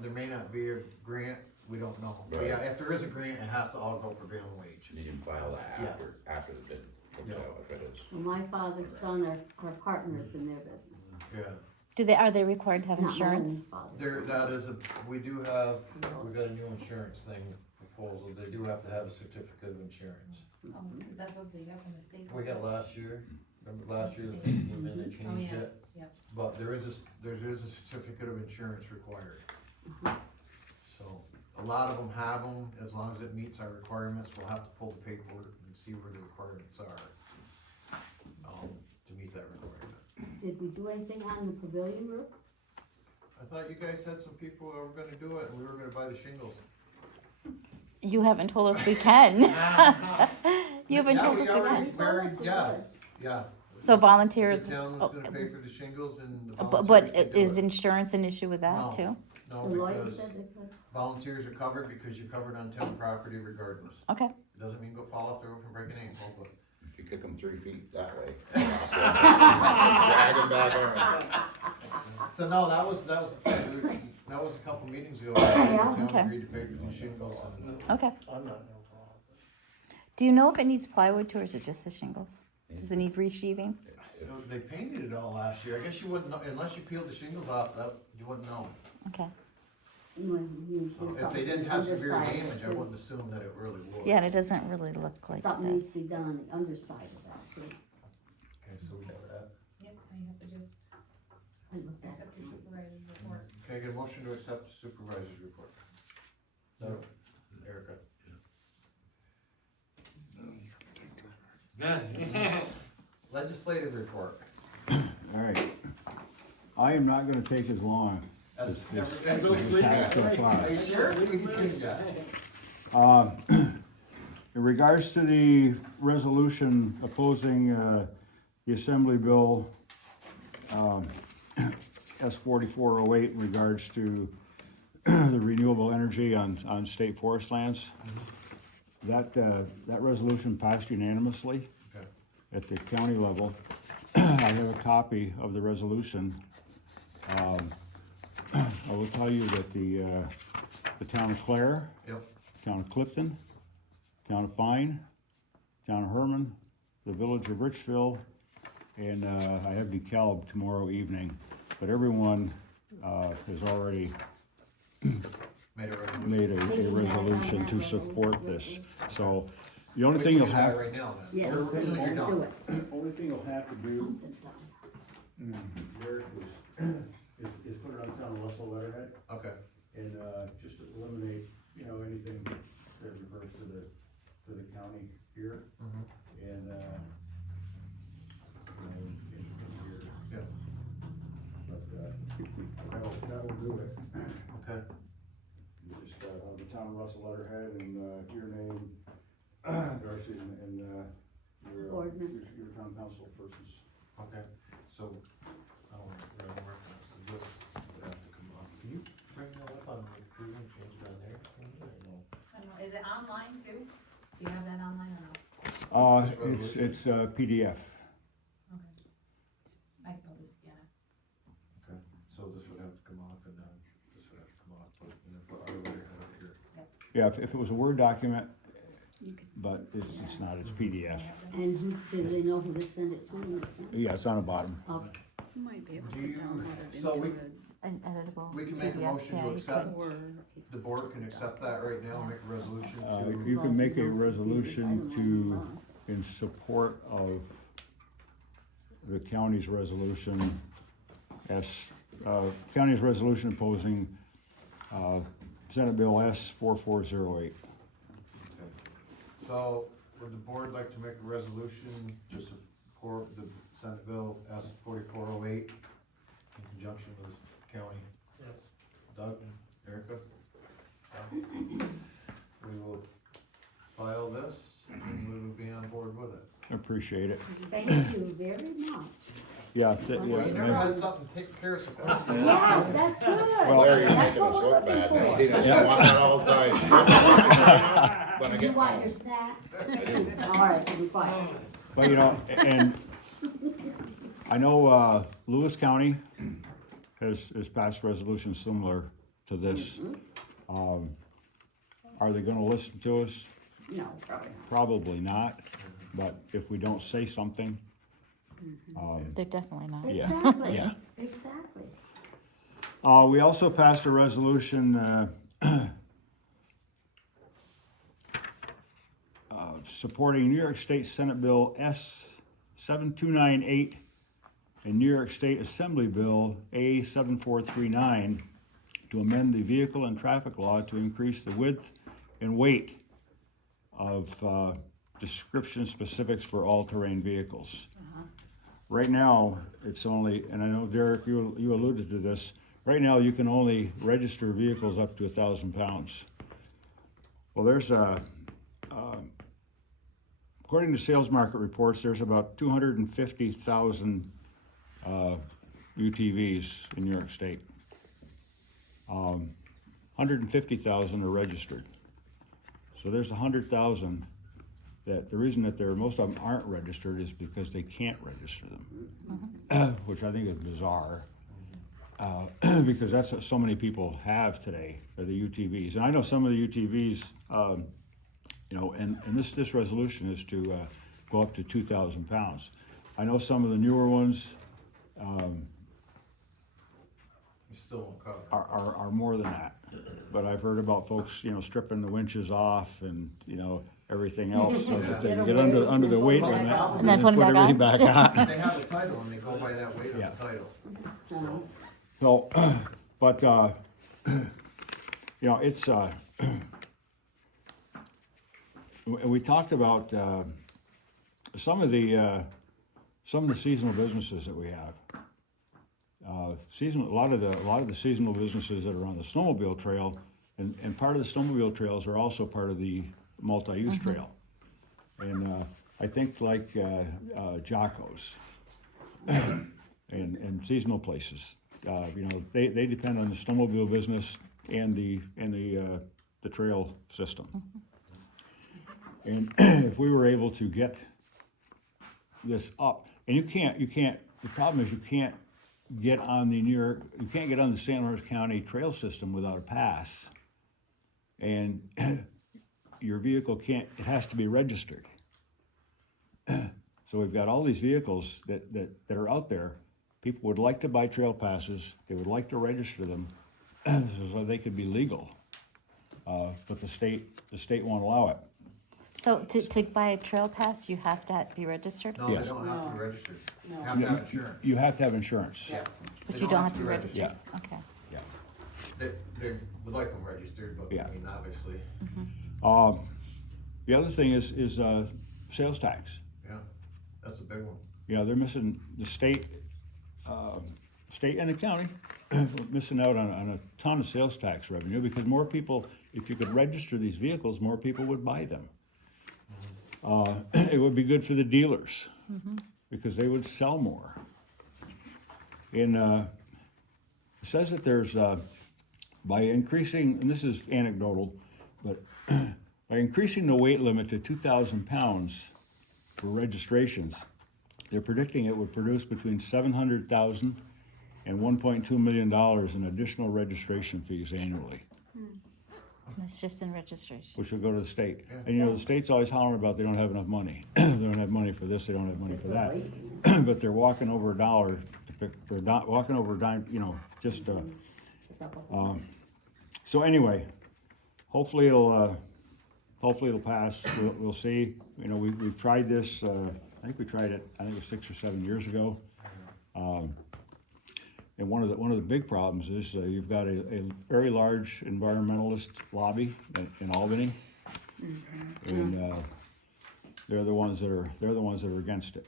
there may not be a grant, we don't know. But yeah, if there is a grant, it has to all go prevailing wage. You can file that Yeah. after the bid comes Yeah. out, if it is. Well, my father's son are partners in their business. Yeah, Are they required to have Not my own insurance? father. that is we do have, we got a new insurance thing proposal, they do have to have a certificate of insurance. Is that what they got from the state? We got last year, remember last year, they came in, they changed yeah. it? Yep. But there is a certificate of insurance required. So, a lot of them have them, as long as it meets our requirements, we'll have to pull the paperwork and see where the requirements are, to meet that requirement. Did we do anything on the pavilion roof? I thought you guys had some people that were gonna do it, and we were gonna buy the shingles. You haven't told us we can. You haven't Yeah, told we us we already- can. Very- Told us we yeah. could. Yeah. So The volunteers, town oh, was gonna pay for the shingles and the but volunteers can do is it. insurance an issue with that No. too? No, The lawyer because said they could. volunteers are covered because you're covered on town property regardless. Okay. Doesn't mean go fall off the roof and break an ankle, but. If you kick them 3 feet that way. Drag them back around. So no, that was the thing, that was a couple meetings ago. Yeah, The town okay. agreed to pay for the shingles and, Okay. Do you know if it needs plywood too, or is it just the shingles? Does it need resheathing? they painted it all last year. I guess you wouldn't know, unless you peeled the shingles off, you wouldn't know. Okay. If they didn't have severe damage, I wouldn't assume that it really would. Yeah, and it doesn't really look like it Something needs does. to be done on the underside of that too. Okay, so we got that. Yep, and you have to just I looked at it. accept your supervisor's report. Can I get a motion to accept the supervisor's report? No, Erica. Legislative report. All right. I am not gonna take as long as this has so far. Are you sure? We can change that. In regards to the resolution opposing the Assembly Bill S 4408 in regards to the renewable energy on state forest lands, that resolution passed unanimously Okay. at the county level. I have a copy of the resolution. I will tell you that the town of Clare, Yep. town of Clifton, town of Fine, town of Herman, the village of Richville, and I have DeKalb tomorrow evening, but everyone has already Made a resolution. made a resolution to support this. So the only thing We you'll can do that have, right now then. Yes, Or as soon as you're do done. it. only thing you'll have to do Something's done. Derek is put it on town of Russell letterhead Okay, and just eliminate, anything that refers to the county here Mhm. and, in here. yeah, But that will do it. okay. You just have the town of Russell letterhead and your name, Darcy, and your Ordinance. your town council persons. Okay, so, I don't know, we're gonna work on this, so this would have to come up. Can you bring that up on the improvement change down there? I don't know, is it online too? Do you have that online or no? It's PDF. Okay. I can always scan it. Okay, so this would have to come off and then this would have to come off, and then put our letterhead up here. Yeah, if it was a Word document, You could- but it's not, it's PDF. And who, do they know who to send it to? Yeah, it's on the bottom. Okay. You might be able to Do you- download it so into we- An editable. We can make a PDF, motion yeah, to you accept, could. or the board can accept that right now, make a resolution to, You can make a resolution in support of the county's resolution county's resolution opposing, Senate Bill S 4408. okay. So, would the board like to make a resolution to support the Senate Bill S 4408 in conjunction with the county? Yes. Doug and Erica? We will file this and we will be on board with it. Appreciate it. Thank you very much. Yeah. Well, you never had something take care of some questions. Yes, that's good. Well, Larry's That's making what us we're look looking bad. for. He doesn't want that all the time. When I You get want home. your snacks? I do. All right, we'll be quiet. But and I know, Lewis County has passed resolutions similar to this. Are they gonna listen to us? No, probably not. Probably not, but if we don't say something, They're definitely not. Yeah. Exactly, Yeah. exactly. we also passed a resolution, supporting New York State Senate Bill S 7298 and New York State Assembly Bill A 7439 to amend the vehicle and traffic law to increase the width and weight of description specifics for all-terrain vehicles. Right now, it's only, and I know Derek, you alluded to this, right now you can only register vehicles up to 1,000 pounds. Well, there's according to sales market reports, there's about 250,000 UTVs in New York State. 150,000 are registered. So there's 100,000 that the reason that most of them aren't registered is because they can't register them, which I think is bizarre. Because that's what so many people have today, are the UTVs. And I know some of the UTVs, and this resolution is to go up to 2,000 pounds. I know some of the newer ones You still won't cover. are more than that. But I've heard about folks, stripping the winches off and, everything else so that they can get under the weight limit. And then put 'em put back everything on. back on. They have a title and they go by that weight of Yeah. the title. So, but, it's, we talked about, some of the seasonal businesses that we have. A lot of the seasonal businesses that are on the snowmobile trail, and part of the snowmobile trails are also part of the multi-use trail. And, I think like, Jocko's and seasonal places, they depend on the snowmobile business and the trail system. And if we were able to get this up, And you can't, the problem is you can't get on the you can't get on the St. Lawrence County trail system without a pass. And your vehicle can't, it has to be registered. So we've got all these vehicles that are out there. People would like to buy trail passes, they would like to register them, so they could be legal. But the state won't allow it. So to buy a trail pass, you have to be registered? No, they Yes. don't have to be registered. No. Have to have insurance. You have to have insurance. Yeah. But They you don't have to be registered? Yeah. Okay. They would like them registered, but Yeah. I mean, obviously, The other thing is sales tax. yeah, that's a big one. Yeah, they're missing, the state and the county, missing out on a ton of sales tax revenue, because more people, if you could register these vehicles, more people would buy them. It would be good for the dealers, because they would sell more. And it says that there's, by increasing, and this is anecdotal, but by increasing the weight limit to 2,000 pounds for registrations, they're predicting it would produce between $700,000 and $1.2 million in additional registration fees annually, That's just in registration. which will go to the state. And you know, the state's always hollering about they don't have enough money. They don't have money for this, they don't have money for that. But they're walking over a dollar to pick, walking over a dime, you know, just, so anyway, hopefully it'll pass. We'll see. You know, we've tried this, I think we tried it, I think it was 6 or 7 years ago. And one of the big problems is you've got a very large environmentalist lobby in Albany. And they're the ones that are against it.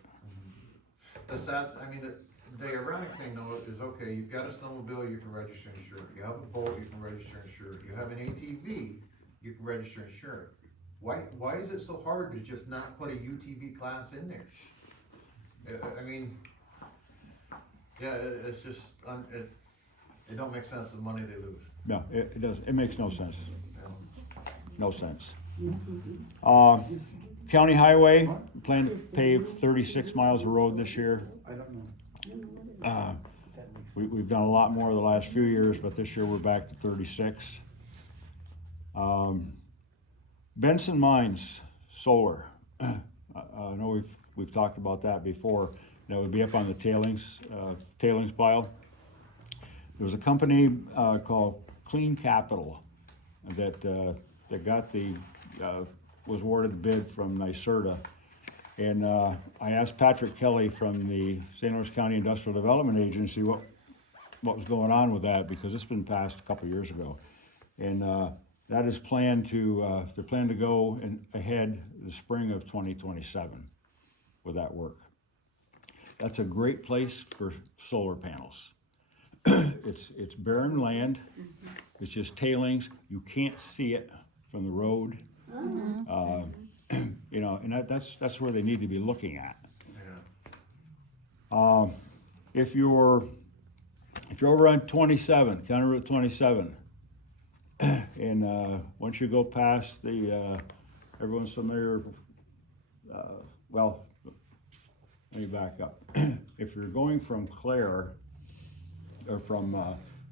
The sad, I mean, the ironic thing though is, okay, you've got a snowmobile, you can register and insure it. You have a boat, you can register and insure it. You have an ATV, you can register and insure it. Why is it so hard to just not put a UTV class in there? I mean, yeah, it's just, it don't make sense, the money they lose. No, it doesn't, it makes no sense, you know? no sense. County highway, plan to pave 36 miles of road this year. I don't know. We've done a lot more the last few years, but this year we're back to 36. Benson Mines, solar. I know we've talked about that before. That would be up on the tailings pile. There was a company called Clean Capital that got was awarded the bid from NYSERDA. And I asked Patrick Kelly from the St. Lawrence County Industrial Development Agency what was going on with that, because it's been passed a couple years ago. And that is planned to, they're planning to go ahead the spring of 2027 with that work. That's a great place for solar panels. It's barren land, it's just tailings, you can't see it from the road. You know, and that's where they need to be looking at. Yeah. If you're over on 27, County Route 27, and once you go past the, everyone's familiar, well, let me back up. If you're going from Clare, or from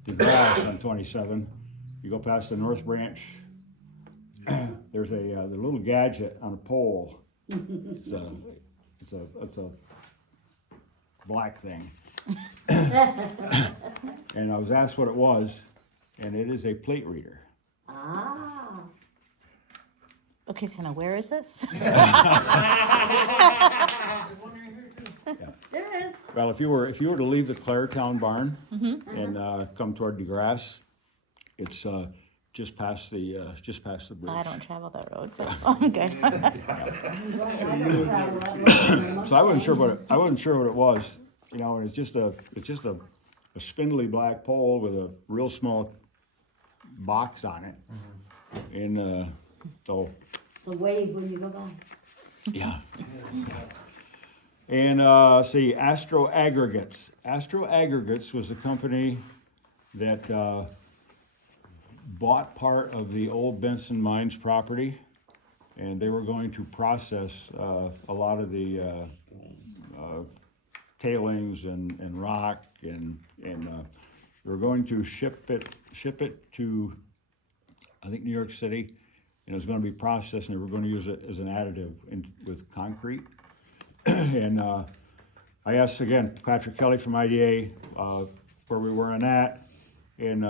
DeGrasse on 27, you go past the North Branch, there's the little gadget on a pole. It's a black thing. And I was asked what it was, and it is a plate reader. Ah, Okay, so now where is this? there is. Well, if you were to leave the Claretown barn and come toward DeGrasse, it's just past the bridge. I don't travel that road, so I'm good. So I wasn't sure what it was, you know. And it's just a spindly black pole with a real small box on it, and so The wave when you go by. yeah. And see, Astro Aggregates. Astro Aggregates was a company that bought part of the old Benson Mines property, and they were going to process a lot of the tailings and rock and, we're going to ship it to, I think, New York City, and it's gonna be processed, and we're gonna use it as an additive with concrete. And, I asked again, Patrick Kelly from IDA, where we were on that, and,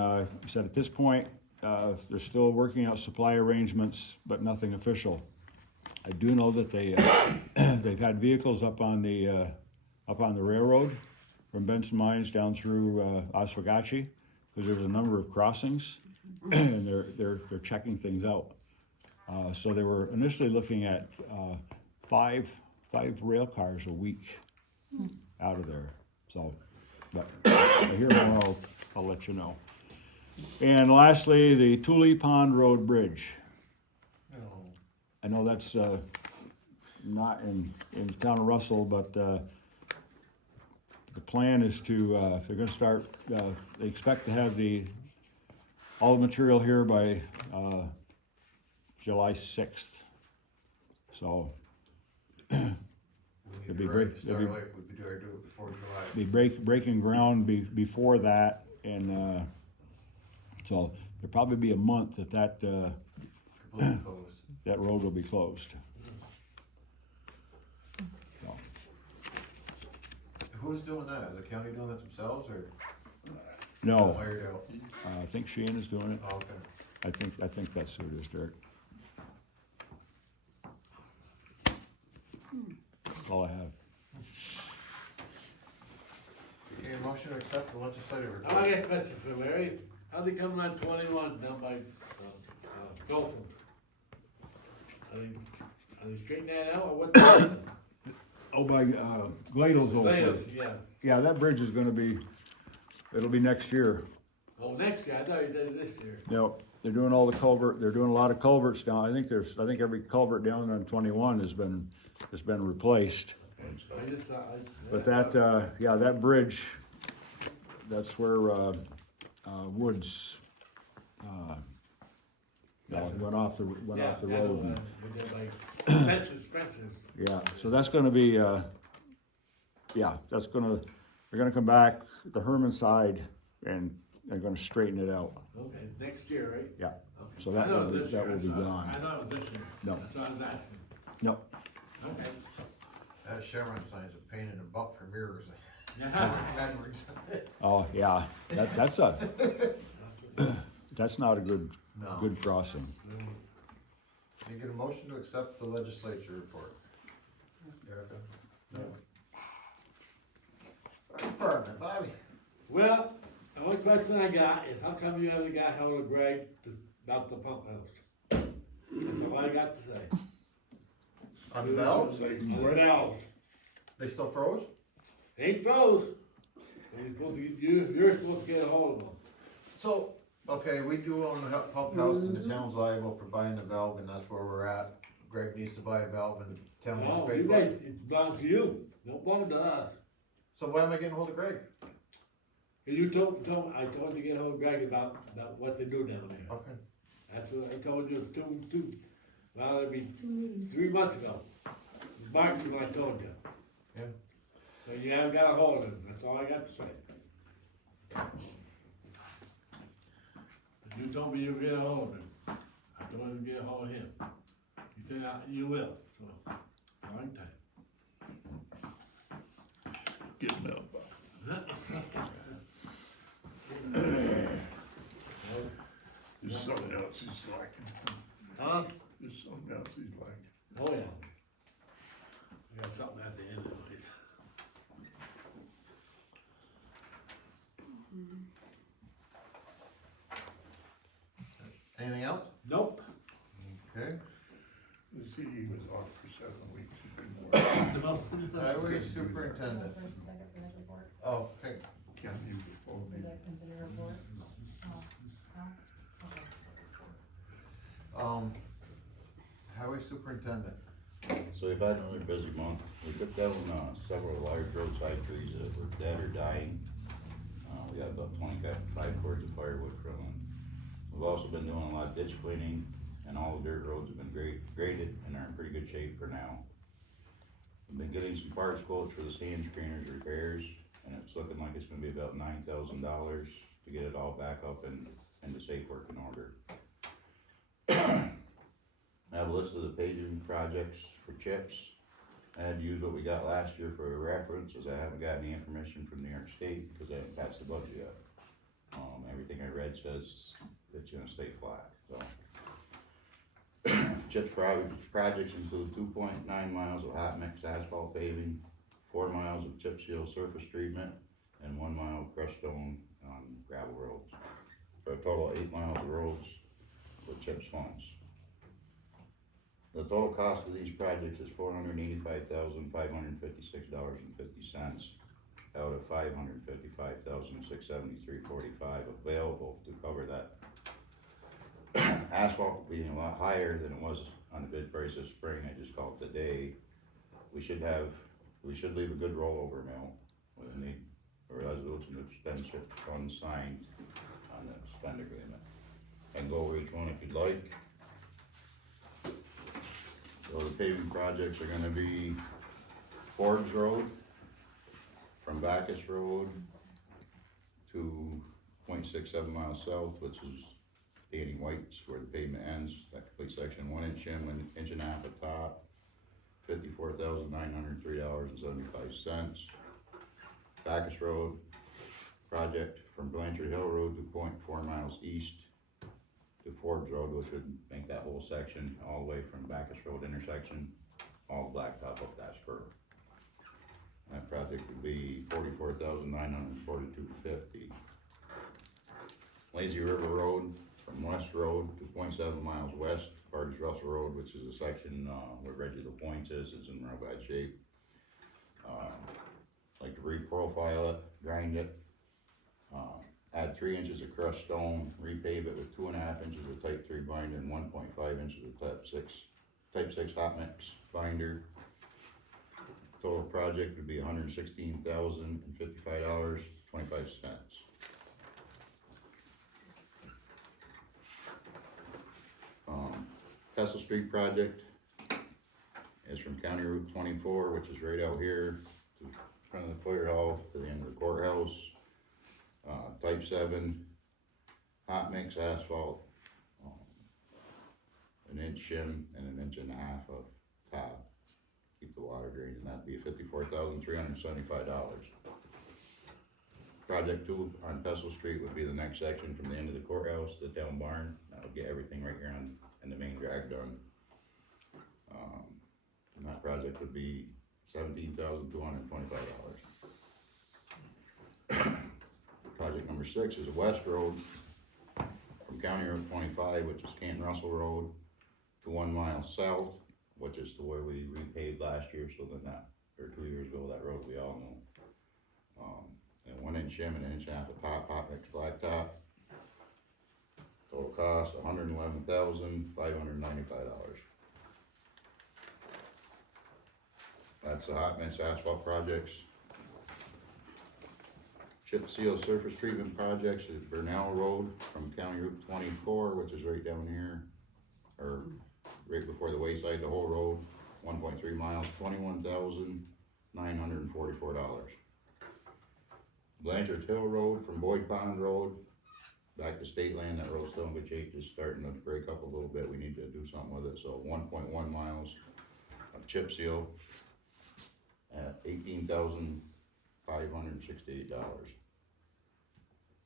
he said at this point, they're still working out supply arrangements, but nothing official. I do know that they've had vehicles up on the railroad from Benson Mines down through, Oswegatchie, because there's a number of crossings, and they're checking things out. So they were initially looking at, five rail cars a week out of there, so, but if I hear more, I'll let you know. And lastly, the Tule Pond Road Bridge. I know that's, not in the town of Russell, but, the plan is to, they're gonna start, they expect to have all the material here by, July 6th. So, We It'd need be to great. start It'd be- like, we do it before July. be breaking ground before that, and, so there'll probably be a month that, Completely closed. that road will be closed. So, Who's doing that? Is the county doing that themselves or no, hired out? I think Shane is doing it. Oh, okay. I think that's who it is, Derek. That's all I have. Okay, motion to accept the legislative I report. got a question for Larry. How'd they come on 21 down by, Dolphins? Are they straightening that out or what? Oh, by, Gladle's old Later, place. yeah. Yeah, that bridge is gonna be, it'll be next year. Oh, next year, I thought you said this year. Yep, they're doing they're doing a lot of culverts down. I think every culvert down on 21 has been replaced. I just thought. But that, yeah, that bridge, that's where, Woods, went off the road. We did like fences. Yeah, so that's gonna be, yeah, they're gonna come back the Herman side and they're gonna straighten it out. Okay, next year, right? Yeah, Okay. so that I thought will it be, was this that year. will be gone. I thought it was this year. No. That's what I was asking. No, Okay. That Chevron sign's a pain in the butt for mirrors. Yeah. Memories. oh, yeah, that's not a good No. crossing. Can you get a motion to accept the legislature report? Erica? No. Fire Department, Bobby. Well, the only question I got is how come you haven't got hold of Greg about the pump house? That's all I got to say. On the valves? On the valves. They still froze? Ain't froze. You're supposed to get a hold of them. So, okay, we do own a pump house and the town's liable for buying the valve and that's where we're at. Greg needs to buy a valve and the town needs No, to pay you for guys, it. it belongs to you. Don't belong to us. So why am I getting hold of Greg? And you told I told you to get hold of Greg about what to do down there. Okay. That's what I told you well, it'd be 3 months ago. March is when I told you. Yeah. So you haven't got a hold of him, that's all I got to say. You told me you'd get a hold of him. I told him to get a hold of him. He said, you will, so, long time. Getting up. There's something else he's lacking. Huh? There's something else he's lacking. Oh, yeah. We got something at the end of it. Anything else? Nope. Okay. The CE was off for 7 weeks. He couldn't work. Highway superintendent. First and second for this report, Oh, okay. Can't use the phone. is that considered a report? Oh, no? Okay. Highway superintendent. So we've had another busy month. We took down, several large roadside trees that were dead or dying. We got about 25 cords of firewood from them. We've also been doing a lot of ditch cleaning, and all the dirt roads have been graded and are in pretty good shape for now. Been getting some parts quotes for the sand screeners repairs, and it's looking like it's gonna be about $9,000 to get it all back up and into safe working order. I have a list of the paving projects for CHIPS. I had to use what we got last year for a reference, as I haven't got any information from New York State, because I haven't passed the budget yet. Everything I read says it's gonna stay flat, so. CHIPS projects include 2.9 miles of hot mix asphalt paving, 4 miles of chip seal surface treatment, and 1 mile of crushed stone on gravel roads, for a total of 8 miles of roads with CHIPS funds. The total cost of these projects is $485,556.50 out of $555,673.45 available to cover that. Asphalt being a lot higher than it was on the bid price this spring, I just called today. We should leave a good rollover amount. We need a resolution to spend CHIPS funds signed on the spend agreement. And go over each one if you'd like. So the paving projects are gonna be Forbes Road, from Bacchus Road to 0.67 miles south, which is Danny White's where the pavement ends, that complete section, 1 inch in, 1 inch and a half at top, $54,903.75. Bacchus Road project from Blanchard Hill Road to 0.4 miles east to Forbes Road, which would make that whole section all the way from Bacchus Road intersection, all blacktop up that spur. That project would be $44,942.50. Lazy River Road from West Road to 0.7 miles west, Parties Russell Road, which is a section where Reggie LaPointe is in real bad shape. Like to reprofile it, grind it, add 3 inches of crushed stone, repave it with 2.5 inches of type 3 binder and 1.5 inches of type 6 hot mix binder. Total project would be $116,055.25. Kessel Street project is from County Route 24, which is right out here to the front of the fire hall to the end of the courthouse. Type 7 hot mix asphalt, 1 inch shim and 1.5 inches of top. Keep the water drained, and that'd be $54,375. Project 2 on Kessel Street would be the next section from the end of the courthouse to the town barn. That would get everything right here on and the main drag done. And that project would be $17,225. Project number 6 is a West Road from County Road 25, which is Canton Russell Road, to 1 mile south, which is to where we repaved last year, so then that, or 2 years ago, that road we all know. And 1 inch shim and 1.5 inches of hot mix blacktop. Total cost $111,595. That's the hot mix asphalt projects. Chip seal surface treatment projects is Burnell Road from County Route 24, which is right down here, or right before the wayside, the whole road, 1.3 miles, $21,944. Blanchard Hill Road from Boyd Pond Road back to state land. That road's still in good shape, just starting to break up a little bit. We need to do something with it. So 1.1 miles of chip seal at $18,568.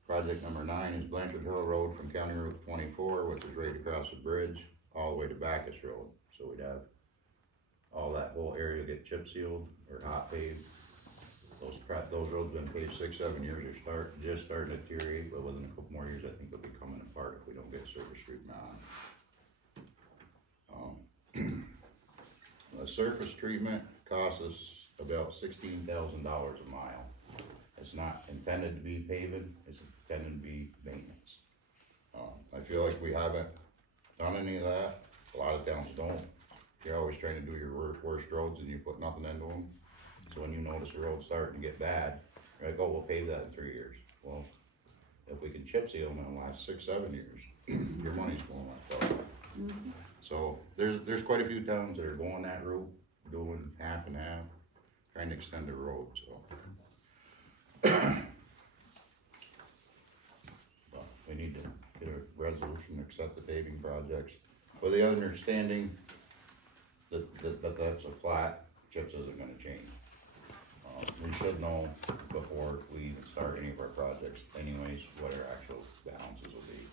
Project number 9 is Blanchard Hill Road from County Route 24, which is right across the bridge, all the way to Bacchus Road. So we'd have all that whole area get chip sealed or hot paved. Those roads have been paved 6-7 years. They're just starting to deteriorate, but within a couple more years, I think they'll be coming apart if we don't get surface treatment on. The surface treatment costs us about $16,000 a mile. It's not intended to be paving, it's intended to be maintenance. I feel like we haven't done any of that. A lot of towns don't. You're always trying to do your worst roads and you put nothing into them. So when you notice the road's starting to get bad, you're like, oh, we'll pave that in 3 years. Well, if we can chip seal them in the last 6-7 years, your money's going like that. So there's quite a few towns that are going that route, doing half and half. trying to extend the road, so. But we need to get a resolution to accept the paving projects, with the understanding that that's a flat, chips isn't gonna change. We should know before we even start any of our projects anyways, what our actual balances will be.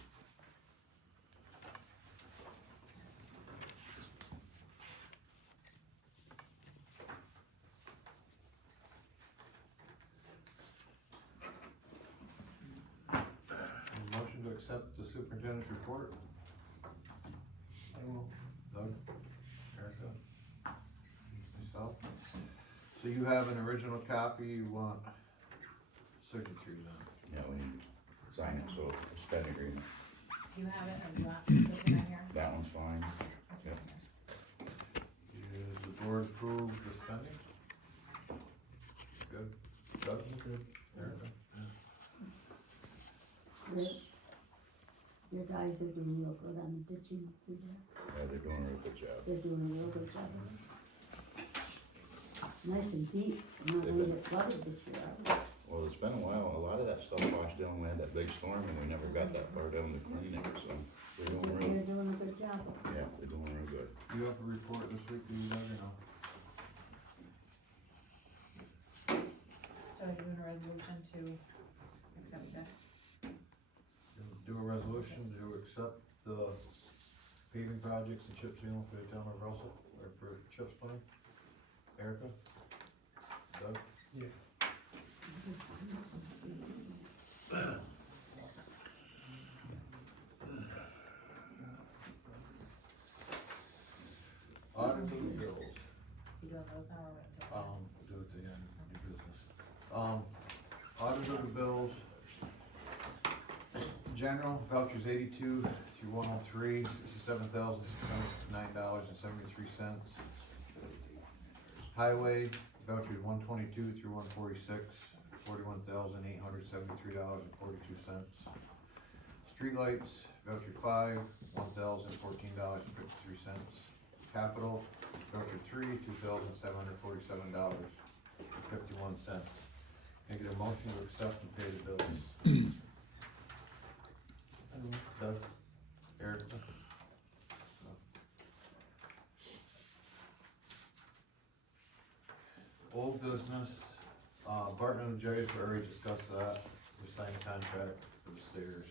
Motion to accept the superintendent's report? Anyone? Doug? Erica? Myself? So you have an original copy, you want signatures on? Yeah, we need to sign it, so it's that agreement, Do you have it, or do you want this one right here? that one's fine. Yep. Is the board approve the spending? Good? Doug? Good. Erica? Your guys are doing real good on the ditching, see that? Yeah, they're doing a real good job. They're doing a real good job. Nice and deep, I'm not gonna get flooded this year, are we? Well, it's been a while, a lot of that stuff washed down, we had that big storm and we never got that far down to cleaning it, so they're doing real, They're doing a good job. yeah, they're doing real good. Do you have a report this week, do you, Doug, or no? So you're doing a resolution to accept that? Do a resolution to accept the paving projects and chip sealing for the town of Russell, or for chip spline? Erica? Doug? Audit of the bills, You got those now, or what? do it at the end, new business. Audit of the bills. General vouchers 82 through 103, $67,609.73. Highway vouchers 122 through 146, $41,873.42. Streetlights, voucher 5, $1,014.53. Capital, voucher 3, $2,747.51. Can I get a motion to accept and pay the bills? Doug? Erica? Old business, Barton and Jerry's, we already discussed that, we signed a contract for the stairs.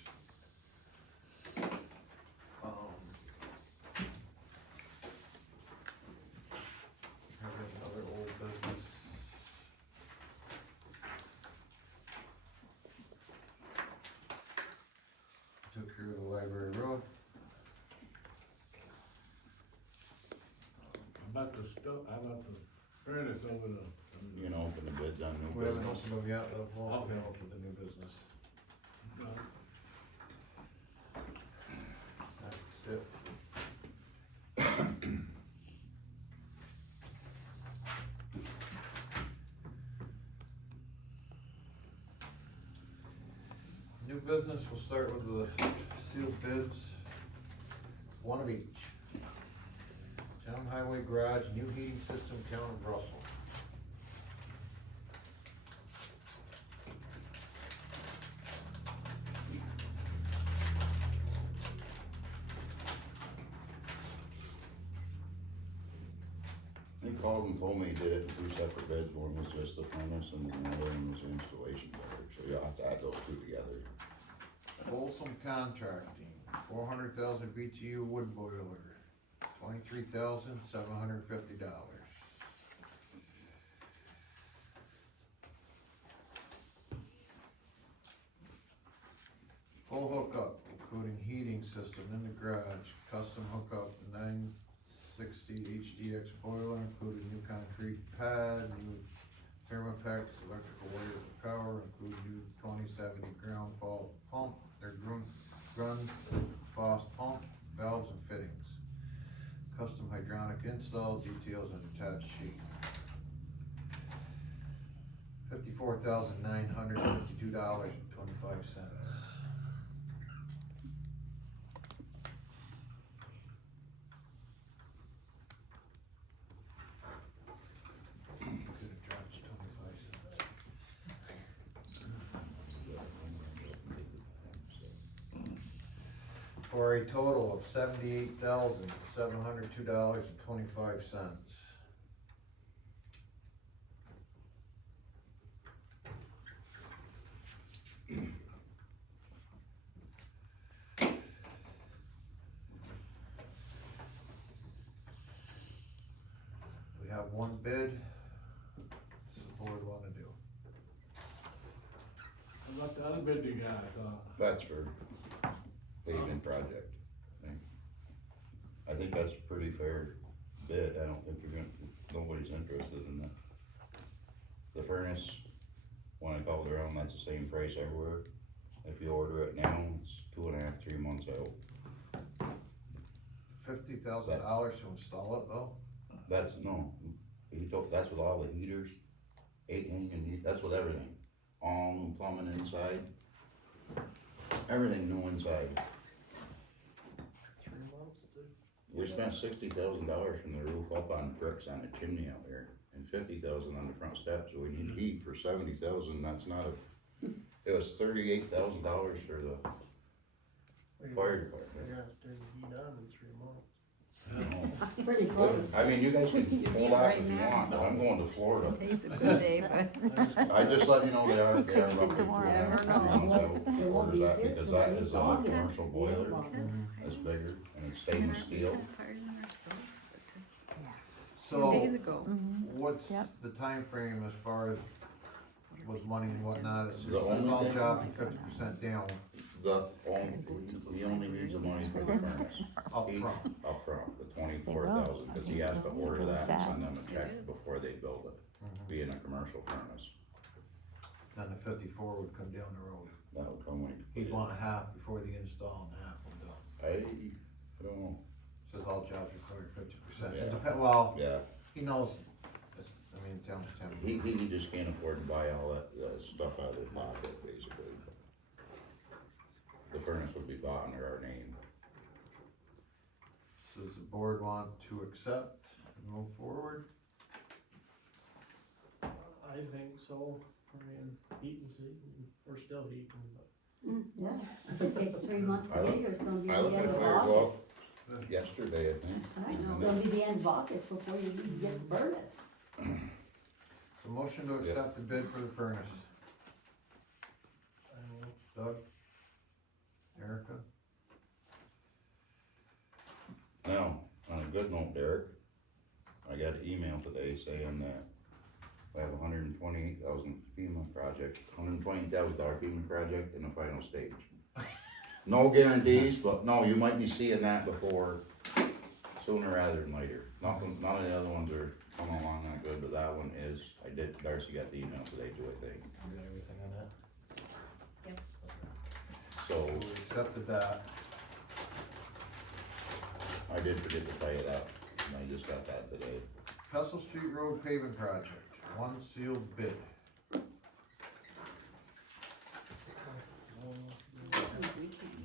Have any other old business? Took care of the library roof. About the furnace over the. You know, open the bids on new We haven't business. opened them yet, though, we'll Okay. open the new business. That's it. New business, we'll start with the sealed bids, one of each. Town highway garage, new heating system, town of Russell. He called and told me he did it in 2 separate bids, one was just the furnace and the other one was the installation board, so you'll have to add those 2 together. Folsom Contracting, 400,000 BTU wood boiler, $23,750. Full hookup, including heating system in the garage, custom hookup, 960 HDX boiler, including new concrete pad, new Thermopex electrical wires and power, include new 2070 ground fault pump, their Grundfos pump, valves and fittings. Custom hydronic install, details and attached sheet. $54,952.25. Could have dropped for a total of $78,702.25. We have one bid. What's the board wanna do? How about the other bid you got, That's for paving project, I think. I think that's a pretty fair bid, I don't think you're gonna, nobody's interested in that. The furnace, when I called around, that's the same price everywhere. If you order it now, it's 2.5, 3 months out. $50,000 to install it though? That's, no, he told, that's with all the heaters, 8 inch, that's with everything. All new plumbing inside, everything new inside. 3 months, dude. We spent $60,000 from the roof up on bricks on the chimney out here, and 50,000 on the front steps, so we need heat for 70,000, that's not a, it was $38,000 for the fire department. You're gonna have to turn the heat on in 3 months. Pretty close. I mean, you guys can hold off if you want, but I'm going to Florida. Today's a good day, but. I just let you know they are roughly Tomorrow. 2.5, 3 months out. What is that, because that is a commercial boiler, that's bigger, and it's stainless steel. So, Days ago. what's Yep. the time frame as far as with money and whatnot? It's The only all thing- jobs and 50% down He only needs the money for the furnace. up He- front. Up front, the 24,000, cause he has to order that and send them a check before they build it, being a commercial furnace. Then the 54 would come down the road. That would come when. He'd want a half before the install and half when done. I don't know, Says all jobs require 50%. Yeah. It depends, well, yeah, he knows, it's, I mean, town's town. he just can't afford to buy all that stuff out of his pocket, basically. The furnace would be bought under our name. So does the board want to accept and move forward? I think so, I mean, heat and see, we're still heating, but. Yeah, if it takes 3 months to I get look- here, it's gonna be I the looked end at of Fire August. Golf yesterday, I think. Right, it's gonna be the end of August before you even get the furnace. So motion to accept the bid for the furnace. I don't know. Doug? Erica? Now, on a good note, Derek, I got an email today saying that we have $128,000 FEMA project, $120,000 FEMA project in the final stage. No guarantees, but no, you might be seeing that before, sooner rather than later. Nothing, none of the other ones are coming along that good, but that one is, Darcy got the email today too, I think. You got everything on that? So, We accepted that. I did forget to tell you that, and I just got that today. Pestle Street Road paving project, one sealed bid.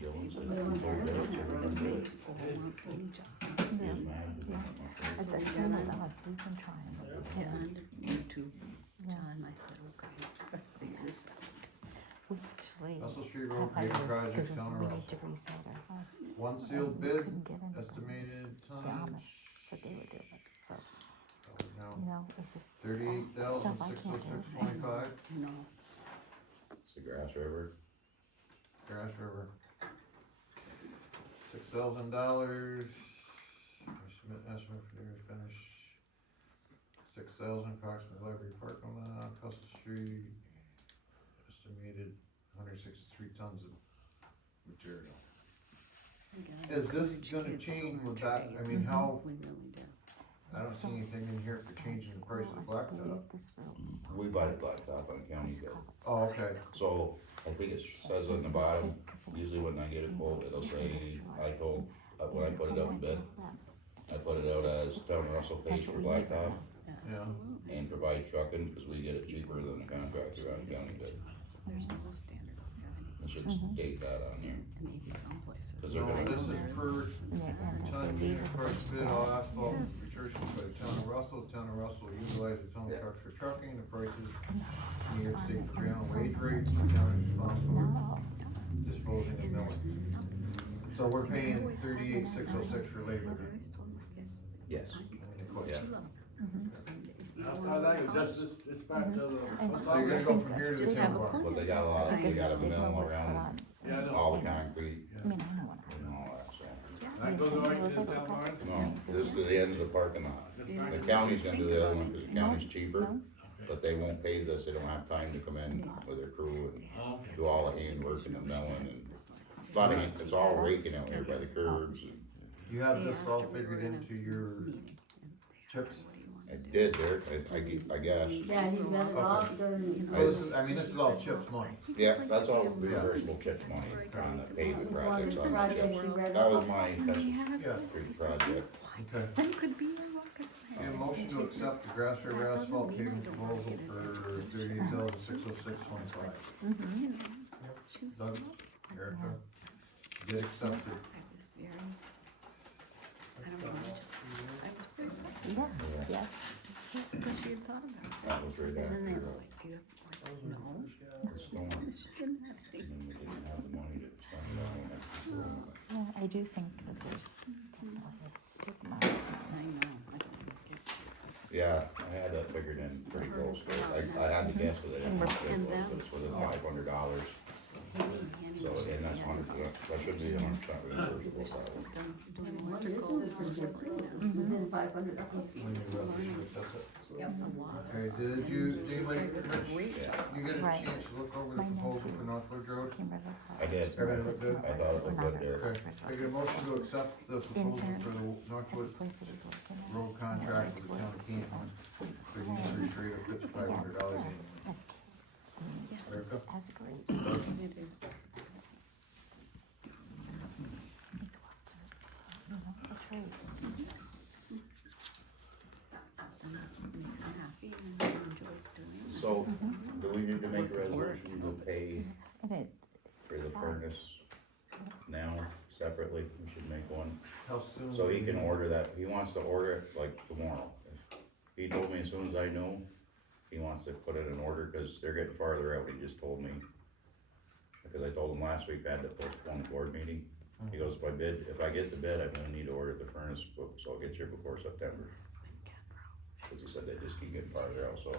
Dylan said, "Told Derek to run the bid." He was mad. At the same of us, we've been trying. YouTube, John, I said, okay, figure this out. We actually Pestle Street have Road paving hired, project, because Town we of need to Russell. resell our house. One And sealed we bid, couldn't get anybody. estimated The tonnage. Amish said they would do it, so, Now, you know, it's just. $38,606.25. No. It's the Grass River. Grass River. $6,000. Estimate for the finish. 6,000 approximate library parking lot, Pestle Street. Estimated 163 tons of material. Is this gonna change with that, I mean, how, We really do. I don't see anything in here for changing the price of blacktop. We buy blacktop on county bid. Oh, okay, So, I think it says on the bottom, usually when I get a quote, it'll say, when I put it out in bid, I put it out as Town of Russell pays for blacktop yeah. and provide trucking, cause we get it cheaper than the contractor on county bid. There's no standards, It should state that on here, maybe some places. cause they're So gonna. this is per ton unit price bid, all asphalt researched by the Town of Russell. The Town of Russell utilize its own trucks for trucking, the prices New York State prevailing wage rates, the town is responsible for disposing of milling. So we're paying 38,606 for labor then? Yes. Yeah. Now, that, just this back to the. So you're gonna go from here to the town barn? But they got a lot, they got a Stigma mill was put around on. Yeah, I know. all the concrete I mean, I know what and all that, so. That goes right to the town barn? No, just to the end of the parking lot. The county's gonna do the other one, cause the county's cheaper, but they won't pay this, they don't have time to come in with their crew and do all the handwork and the milling and. A lot of, it's all raking out here by the curbs and. You have this all figured into your chips? I did, Derek, I guess. Yeah, he's got it all during. So this is, I mean, this is all chips money. Yeah, that's all reimbursable chip money on the paving projects on the Project chip. she read That was about. my Test Yeah. Creek project. Okay. Could be a rocket And motion to accept the grass river asphalt paving proposal for 38,606.25. Doug, Erica, did accept it. Yeah, yes. Because she had thought about it. That was right And then they after was like, do you have, no. the storm. And She didn't have to. then we didn't have the money to spend it all on that. Yeah, I do think that there's a stigma. I know, I don't get Yeah, I had that figured in pretty close, so I had to guess that I didn't know what it And was, then- but it's within $500. So, and that's 100%, that should be 100% reimbursable, probably. doing electrical. Within 500 dollars. When you accept it. Yep. Okay, did you, anybody, Rich, Yeah, you get a Right. chance to look over the My proposal nephew. for Northwood Road? Kimberly I did. Everything look good? I thought it looked good there. Okay, can I get a motion to accept the proposal for the At the Northwood place that he's working at. Road contract with the town of Canton for the increased rate of $5,500. As kids, I mean, Erica? as a grade. They do. It's what, so, you know, that's right. Something that makes him happy and he enjoys doing. So, do we need to make a resolution to pay And it, for the furnace now separately? We should make one. How soon? So he can order that, he wants to order it like tomorrow. He told me as soon as I know, he wants to put it in order, cause they're getting farther out, he just told me. Because I told him last week I had to postpone the board meeting. He goes, if I get the bid, I'm gonna need to order the furnace, so I'll get here before September. Cause he said they just keep getting farther out, so.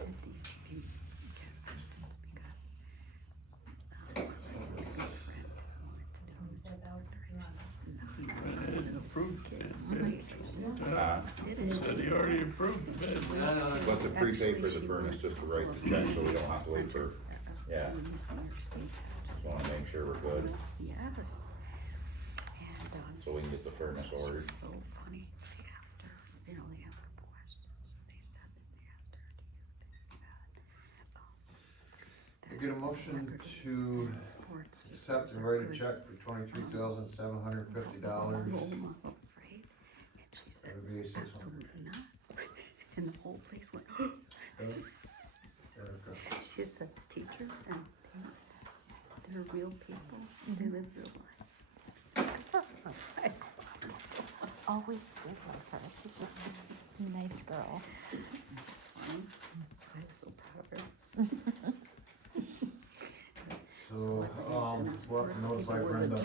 Said he already approved the bid. But to prepay for the furnace, just to write the check, so we don't have to wait for, yeah. Just wanna make sure we're good, Yes. And, so we can get the furnace ordered. so funny, they asked her, you know, they asked her questions, they said that they asked her, do you think that, I get a motion to sports accept and write a check for $23,750. Roma was right? And she said, That would be 600. absolutely not. And the whole place went, Erica. she said the teachers and parents, they're real people, they live real lives. always did love her, she's just a nice girl. I'm so proud of her. So, we'll have to notify Brenda.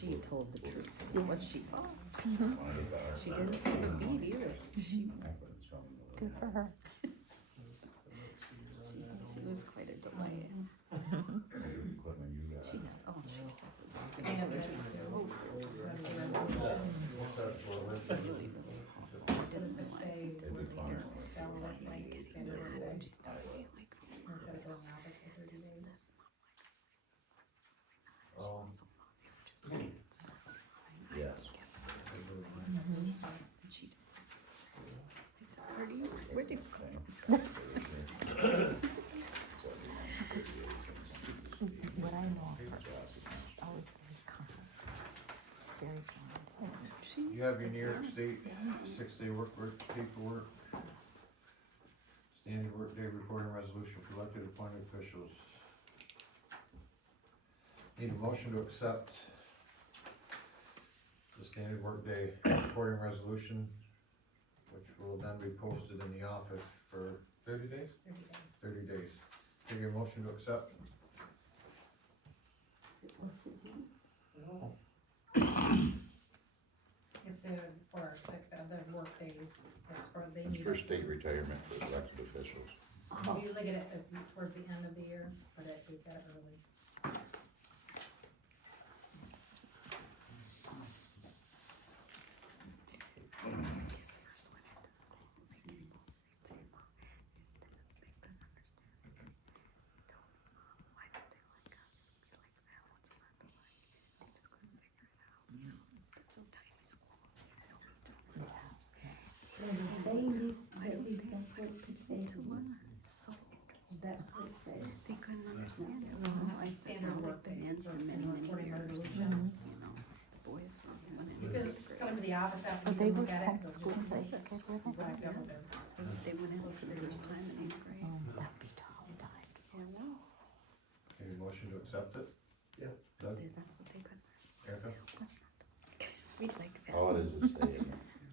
She told the truth, what she thought. Wanna get that. She didn't see the beat either. She Good for her. it was quite a delay. Equipment you got. Oh, she said. Didn't say It'd be fun. sell it, like, and And then she's telling me like, it's gotta go in the office for 30 days. this, Oh. Yes. and she does. I said, where do you go? What I know of her, she's just always very kind, very kind. You have your New York State 6-day work paperwork. Standard workday reporting resolution for elected appointed officials. Need a motion to accept the standard workday reporting resolution, which will then be posted in the office for 30 days? 30 days. 30 days. Take a motion to accept. What's it do? It's for 6 of the work days, it's for, they It's need. for state retirement for elected officials. Oh, We usually get it towards the end of the year, but we got it early. they're saying these, at least that's what it could say. That could say. They couldn't understand it. Standard work day, in for many, many reporting years, resolution. you know, boys went in You fifth can grade. come into the office after But you they were look at it. homeschooled, so they could get with it. Back up with them. They went in for the first time in 8th grade. That'd be tough, time. Yeah, it was. Any motion to accept it? Yeah. Doug, That's what they could. Erica? We'd like that. All it is stay,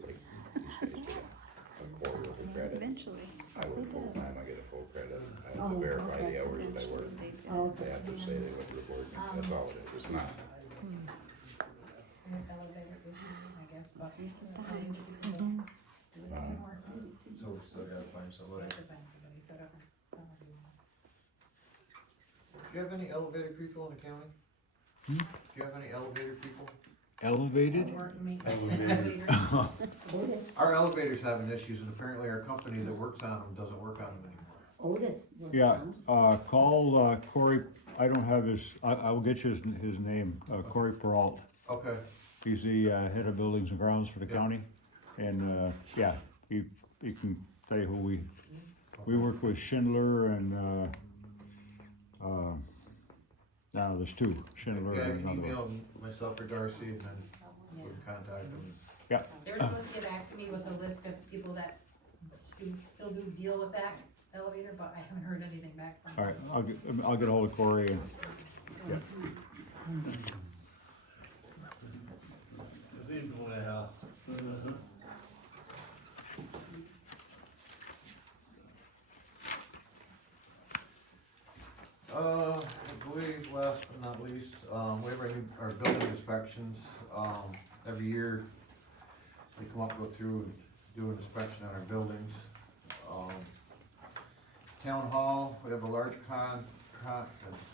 like, these guys get a quarter of the credit. Eventually. I work full-time, I get a full credit. I have Oh, to verify okay. the hours that I work. Oh, They have to say they went to the board, that's all it is, it's not. Elevator issue, I guess, but. So we still gotta find somebody. Do you have any elevator people in the county? Do you have any elevator people? Elevated? Our elevators having issues, and apparently our company that works on them doesn't work on them anymore. Otis. was Yeah, on. call, Corey, I don't have I will get you his name, Corey Peralt. Okay, He's the, head of buildings and grounds for the Yeah. county. And, yeah, he can tell you who we work with Schindler and, now there's two, Schindler yeah, you and can another one. email myself or Darcy, and then we can contact them. They were supposed to get back to me with a list of people that still do deal with that elevator, but I haven't heard anything back from them. All right, I'll get ahold of Corey and, yeah. I believe, last but not least, we have our building inspections, every year, we come up, go through and do an inspection on our buildings. Town hall, we have a large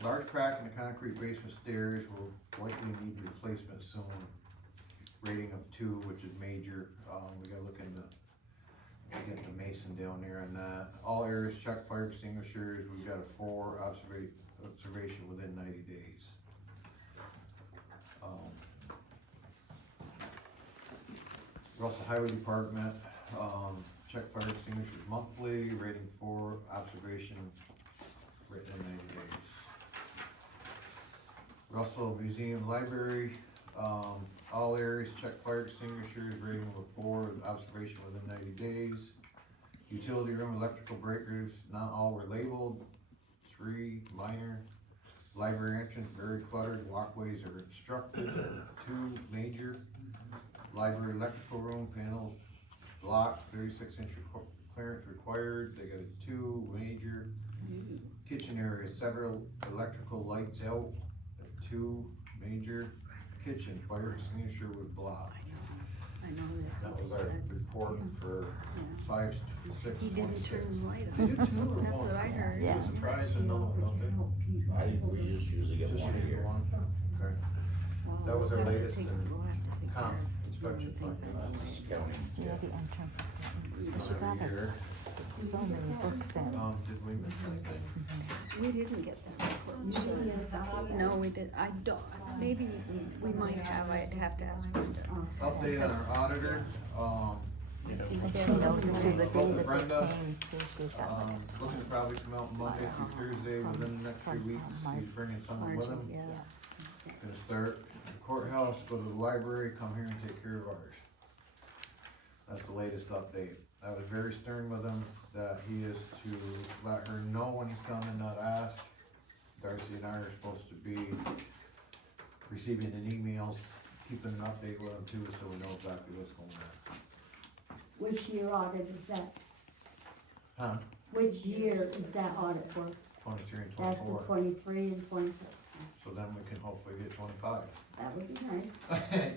large crack in the concrete basement stairs, will likely need replacement soon. Rating of 2, which is major, we gotta look into, get the mason down there on that. All areas check fire extinguishers, we've got a 4 observation within 90 days. Russell Highway Department, check fire extinguishers monthly, rating 4, observation written in 90 days. Russell Museum Library, all areas check fire extinguishers, rating of 4, observation within 90 days. Utility room electrical breakers, not all were labeled, 3 minor. Library entrance very cluttered, walkways are obstructed, 2 major. Library electrical room panels blocked, 36-inch clearance required, they got a 2 major. Kitchen area, several electrical lights out, 2 major. Kitchen, fire extinguisher with block. I know that's That what was they our said. report for 5/6/26. He didn't turn the light They on. did 2. That's what I heard. Yeah. I'm surprised and don't they? We just usually get Just one a use year. one? Okay. That was our We'll have to latest take- in we'll have to take comp care of inspection things findings. like that. It's county. Yeah, the entrance is good. She got Every year. so many books in. Did we miss anything? We didn't get that report. We should have. No, we did, I don't, maybe we might have, I'd have to ask Brenda. Update on our auditor, She knows it to the day that Brenda, they came to, she got it. looking to probably come out Monday through Thursday within the next 3 weeks. He's bringing someone with him. Yeah. Gonna start at the courthouse, go to the library, come here and take care of ours. That's the latest update. I was very stern with him that he is to let her know when he's coming, not ask. Darcy and I are supposed to be receiving an emails, keeping an update with him too, so we know exactly what's going on. Which year audit is that? Huh? Which year is that audit for? 23 and That's the 24. 23 and 24. so then we can hopefully get 25. That would be nice.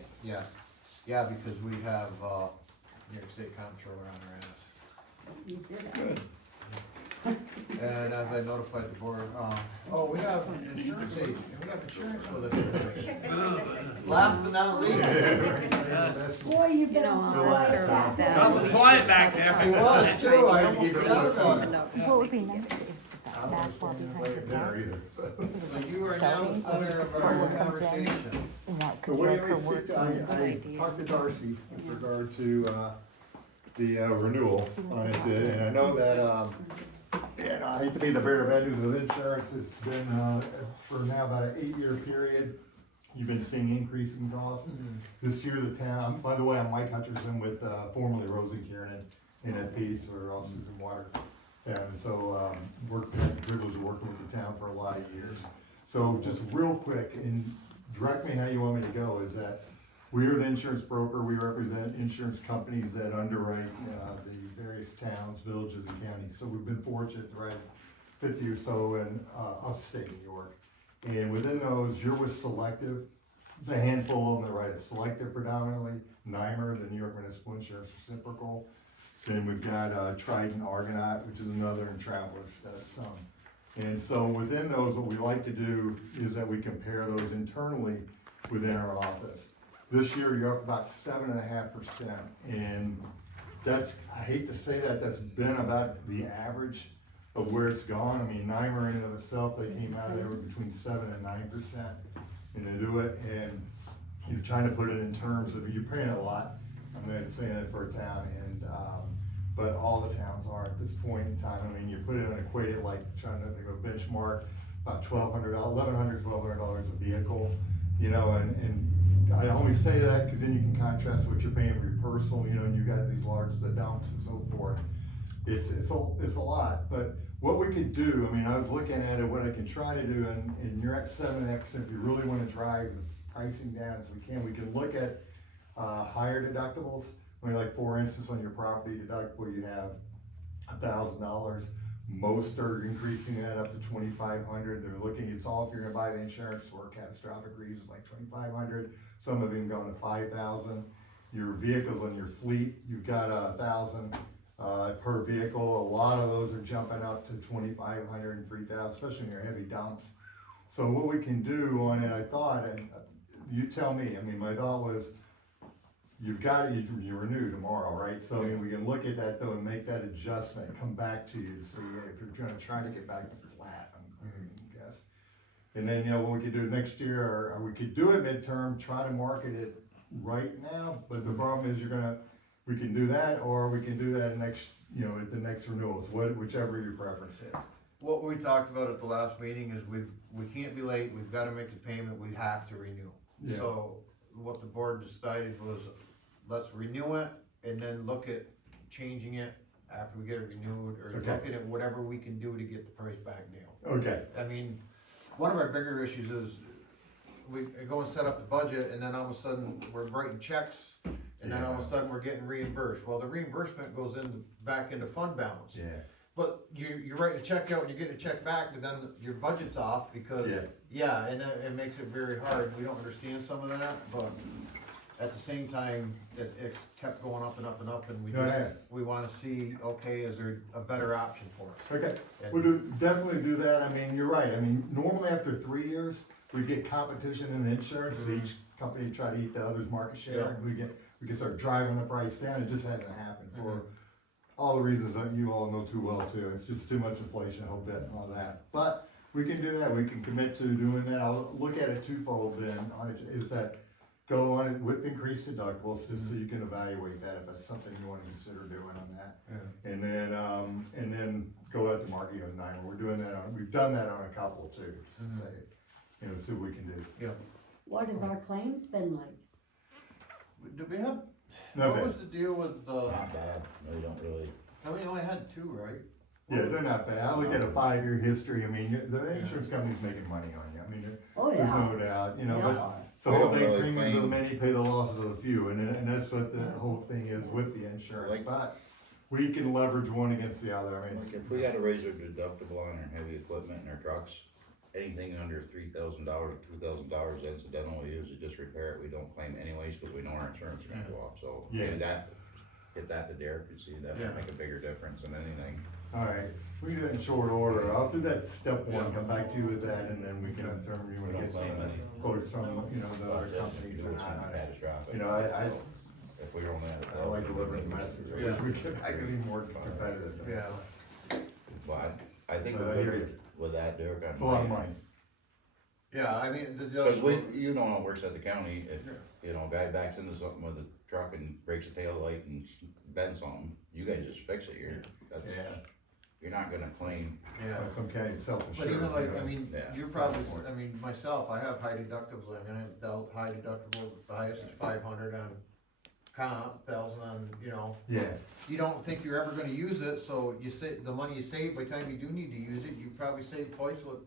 Yeah, because we have, New York State Comptroller on our ass. You said that. And as I notified the board, we have insurance agent, we have insurance with us today. Last but not least. Boy, you You better know, I'll quiet ask her about that. that. Nothing quiet back there. He was too, I almost forgot about it. What would be nice if the basketball behind the desk, So you are now the center of our conversation. and that So could be what like do her we work. speak, phone. I talked to Darcy with regard to, the renewal on it, and I know that, and I hate to be the bearer of bad news with insurance, it's been, for now about an 8-year period, you've been seeing increasing costs. This year, the town, by the way, I'm Mike Hutcherson with, formerly Rose and Kieran in that piece for offices in water. And so, had the privilege of working with the town for a lot of years. So just real quick, and direct me how you want me to go, is that we are the insurance broker, we represent insurance companies that underwrite, the various towns, villages, and counties. So we've been fortunate to write 50 or so in, upstate New York. And within those, you're with Selective, there's a handful of them that write it, Selective predominantly, NYMER, the New York Municipal Insurance Reciprocal. Then we've got, Trident Argonaut, which is another, and Travelers does some. And so within those, what we like to do is that we compare those internally within our office. This year, you're up about 7.5%, and that's, I hate to say that, that's been about the average of where it's gone. I mean, NYMER in and of itself, they came out, they were between 7 and 9%, and they do it, and you're trying to put it in terms of, you're paying a lot, I'm not saying it for a town, and, but all the towns are at this point in time. I mean, you put it and equate it like trying to think of a benchmark, about $1,200 a vehicle, you know, and I only say that because then you can contrast what you're paying for your personal, you know, and you got these large dumps and so forth. It's a lot, but what we could do, I mean, I was looking at it, what I can try to do, and you're at 7X, if you really wanna drive the pricing down as we can look at, higher deductibles. I mean, like for instance, on your property deductible, you have $1,000. Most are increasing that up to $2,500. They're looking, it's all if you're gonna buy the insurance for catastrophic reasons, like $2,500. Some have even gone to $5,000. Your vehicles on your fleet, you've got $1,000 per vehicle. A lot of those are jumping up to $2,500 and $3,000, especially in your heavy dumps. So what we can do on it, I thought, and you tell me. I mean, my thought was, you've got, you renew tomorrow, right? So I mean, we can look at that though and make that adjustment, come back to you to see if you're gonna try to get back to flat, I guess. And then, you know, what we could do next year, or we could do it midterm, try to market it right now, but the problem is we can do that, or we can do that next, you know, at the next renewals, whichever your preference is. What we talked about at the last meeting is we can't be late, we've gotta make the payment, we have to renew. Yeah. So what the board decided was, let's renew it and then look at changing it after we get it renewed, or Okay. looking at whatever we can do to get the price back down. Okay, I mean, one of our bigger issues is we go and set up the budget and then all of a sudden we're writing checks and then all of a sudden we're getting reimbursed. Well, the reimbursement goes back into fund balance. yeah, But you're writing a check out and you're getting a check back, but then your budget's off because, and it makes it very hard. We don't understand some of that, but at the same time, it's kept going up and up and up, and No, it has. we wanna see, okay, is there a better option for us? okay. And- We'll definitely do that. I mean, you're right. I mean, normally after 3 years, we get competition in the insurance. So each company try to eat the other's market share. Yeah. And we can start driving the price down. It just hasn't happened for all the reasons that you all know too well too. It's just too much inflation, a whole bit and all that. But we can do that. We can commit to doing that. I'll look at it twofold then on it, is that go on it with increased deductibles just so you can evaluate that if that's something you wanna consider doing on that. And then go out to market on 9. We're doing that we've done that on a couple too, just to say, you know, see what we can do. Yeah. What has our claims been like? Do we have, No what bad. was the deal with Not bad, no, you don't really. we only had 2, right? Yeah, they're not bad. I look at a 5-year history. I mean, the insurance company's making money on you. I mean, Oh, there's yeah. no doubt, you know, but Yeah. it's the We whole don't thing, really premiums of the claim- many pay the losses of the few, and that's what the whole thing is with the insurance, Like- but we can leverage one against the other. I mean, it's, Like if we gotta raise our deductible on our heavy equipment and our trucks, anything under $3,000 or $2,000 incidental use, to just repair it, we don't claim anyways, cause we know our insurance is gonna go up, so. Yeah. Get that to Derek, you see, that Yeah. would make a bigger difference than anything. Alright, we do that in short order, I'll do that step one, come back to you with that, and then we can determine you want to quotes from, you know, the other companies or It's not not. catastrophic. You know, I If we only had. I like delivering the message, I wish we could, I could be more competitive. Yeah. But I think But we're I good hear you. with that, Derek. It's a lot of money. Yeah, I mean, Cause we, you know, how it works at the county, if, you know, a guy backs into something with a truck and breaks a tail light and bends something, you guys just fix it, that's, Yeah. you're not gonna claim. yeah. Some kind of But self-assured. even like, I mean, Yeah. you're probably, I mean, myself, I have high deductibles, I mean, high deductible, the highest is 500 on comp, 1,000 on, you know. Yeah, You don't think you're ever gonna use it, so you say, the money you save, by the time you do need to use it, you probably save twice what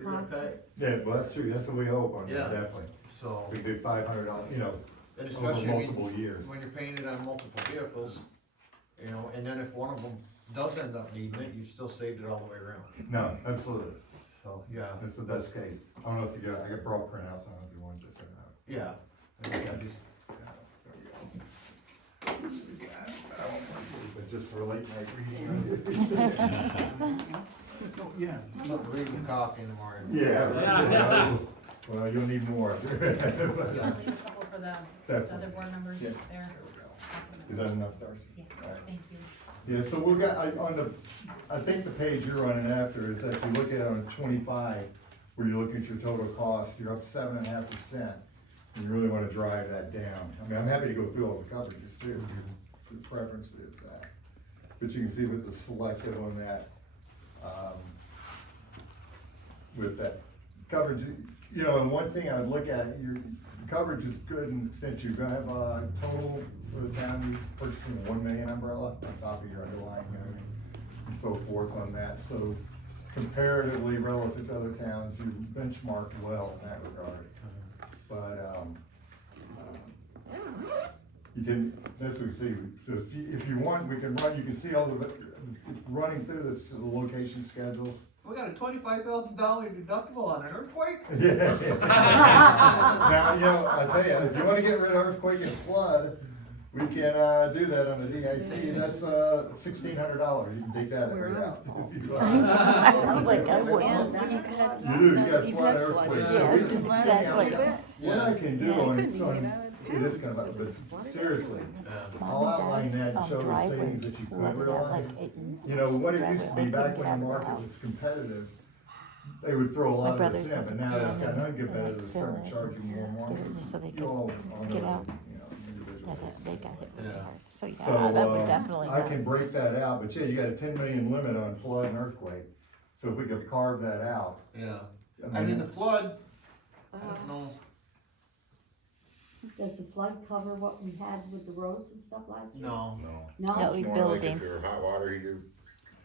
you're gonna pay, yeah, well, that's true, that's what we hope on, Yeah. definitely. so. We do $500, you know, And over especially, I mean, multiple years. when you're paying it on multiple vehicles, you know, and then if one of them does end up needing it, you still saved it all the way around, No, absolutely, so, yeah. that's the best case. I don't know if you got, I got broad printouts, I don't know if you want this or not. Yeah. I think I just- But just for a late night reading. Yeah. Not reading coffee in the morning. Yeah. Well, you'll need more. You wanna leave a couple for the other Definitely. board members Yeah. there? Is that enough, Darcy? Yeah, All right. thank you. Yeah, so we've got, on the, I think the page you're running after is that you look at on 25, where you're looking at your total cost, you're up 7.5%. And you really wanna drive that down. I mean, I'm happy to go through all the coverages too, if your preference is that. But you can see with the selected on that, with that coverage, you know, and one thing I'd look at, your coverage is good in the sense you're gonna have a total for the town, you purchasing a 1 million umbrella on top of your underlying, you know, and so forth on that, so comparatively relative to other towns, you benchmark well in that regard. But, you can, that's what we see, so if you want, we can run, you can see all the, running through this, the location schedules. We got a $25,000 deductible on an earthquake? Yeah. Now, you know, I tell you, if you wanna get rid of earthquake and flood, we can, do that on the DIC, that's, $1,600, you can take that every out. If you I was like, I And wouldn't. you've had, You do, you got you've flood, had earthquake. floods. So we Yes, can exactly. see what I can do Yeah, you on, couldn't so even get out of it is kind of, but seriously, I'll Mom outline and that and Dad's show the driveway savings that you could flooded out, realize. like, You know, what it driveway, used to they be back couldn't when get the out of market the house. was competitive, they would throw a lot of brother's this in, but now Yeah. it's got uncompetitive, Fill starting it. to charge you more and more. Get it just so they You could all get know, out. you know, individual Yeah, cases. they got hit really Yeah. hard. So, yeah, So, that would definitely I not. can break that out, but yeah, you got a 10 million limit on flood and earthquake, so if we could carve that out. Yeah. I mean, the flood, I don't Uh, know, Does the flood cover what we had with the roads and stuff like that? no. No. No? No, It's we more like if buildings. you're hot water heater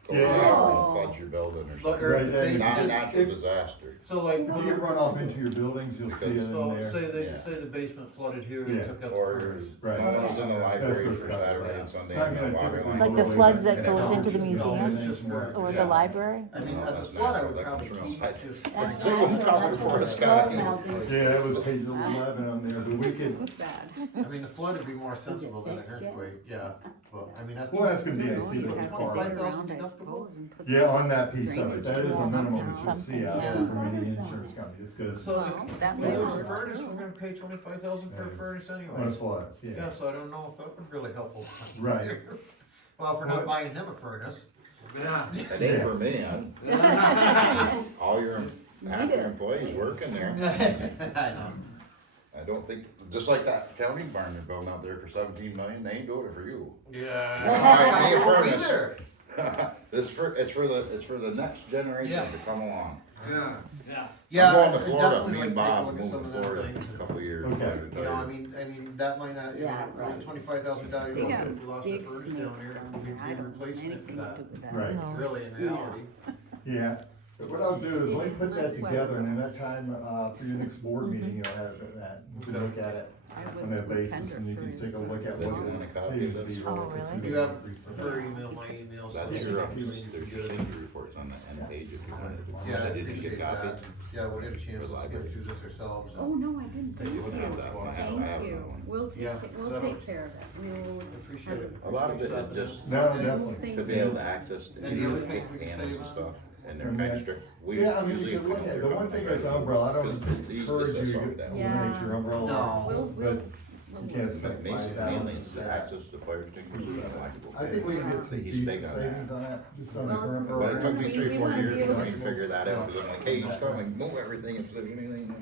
goes Yeah. out and floods your building or But, something. or Right, if yeah, they- Not a it- natural it- disaster. so like, If you get run off into your buildings, you'll see it in so there. say Yeah. say the basement flooded here Yeah. and took out the Or, furnace. Right. I was in the library That's for what's Saturday got- and Sunday, It's not and gonna the water typically line. Like the go floods away. that goes into the No, museum it's just for- or yeah. the library? I mean, No, the that's flood I natural, would that probably comes from keep outside. just. That's It wouldn't what cover I for thought. us, Flood Scott. melting. Yeah, that was page 11 on there, but we It could, was bad. I mean, the flood would be more sensible than an earthquake, yeah, but, I mean, that's. well, that's gonna be, I Well, see you what have the to car. dig 25,000 around, I deductible? suppose, and put Yeah, some on that piece of it, drainage that is a in minimum there. that you'll see out Yeah. there from any insurance companies, cause So Well, if, that if may it was a work. furnace, we're gonna pay 25,000 for a furnace on a anyways. flood, Yeah, yeah, so I don't know if that would really help. right. Well, if we're not buying him a furnace. Yeah. It ain't for me, all your, half your employees working there. I know. I don't think, just like that county barn they're building out there for 17 million, they ain't doing it for you. Yeah. I ain't We'll be furnace. there. It's for the next generation Yeah. to come along. Yeah, yeah. Yeah, I'm going to I'd Florida, definitely me and like to Bob look at moving some to of them Florida things. in a couple of years. Okay. when I You know, retire. I mean, that might not, Yeah, you know, right. $25,000, They got if we lost the big furnace snakes down here, down we'd there. I be don't want replacing it for anything to that. do with that. Right. No. Really, in reality. Yeah, But what I'll do is let me It's put that nice together, weather. and then that time, for your next board meeting, you'll have that, you can look at it I on was that with basis, Kendra and you can for- take a look at Then what you want a it copy seems of to be this? relative to. You the have recent- her email, my email. so That's you your, can- there's your safety reports on the end page if you wanted. You Yeah, I said you didn't appreciate get copies. that. Yeah, we'll get a chance to get through this ourselves. Oh, no, I didn't. You Thank wouldn't have that one, I have Thank you. that one. We'll take, Yeah, we'll that'll- take care of it. We'll. Appreciate it. A lot of it is just No, definitely. Things- to be able to access the And the other thing we can panels say- and stuff, and they're kind of strict. We Yeah, I mean, usually, you if can we look don't at, do the one something, thing with the umbrella, I don't because it's easy to encourage set you something to down. eliminate your umbrella. No. We'll, But you can't set But mainly, 5,000. mainly it's the access to fire extinguishers and electrical. I think we can get some He's big decent on that. savings on that, just on the Well, current it's- But it program. took me We- 3-4 we wanna years be to able really to- figure that out, because I'm like, hey, just come and move everything if there's anything.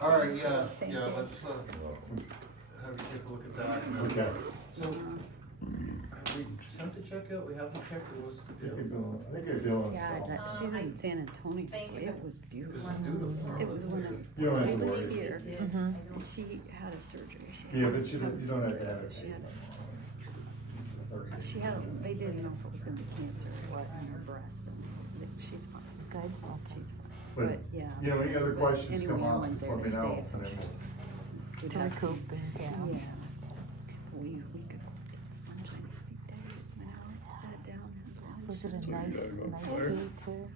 All right, yeah, Thank yeah, you. let's, have you take a look at that. and then- Okay. So, have we sent the check out? We haven't checked, it was, I think you're doing God, stuff. that- she's in San Antonio, so Thank you. it was beautiful. beautiful. It was when it was, You don't have I to was worry. here, Mhm. and she had a surgery. She Yeah, had- but you don't have to have it. She had, she had, they didn't know if it was gonna be cancer or what in her breast, and she's fine. Good, okay. She's fine, But, but yeah. you know, any other questions Anyway, come I up, went just there let me to know, stay, so and then we'd To have recoup, yeah. Yeah. We could go get sunshine every day now, sat down and. Was it a nice view too?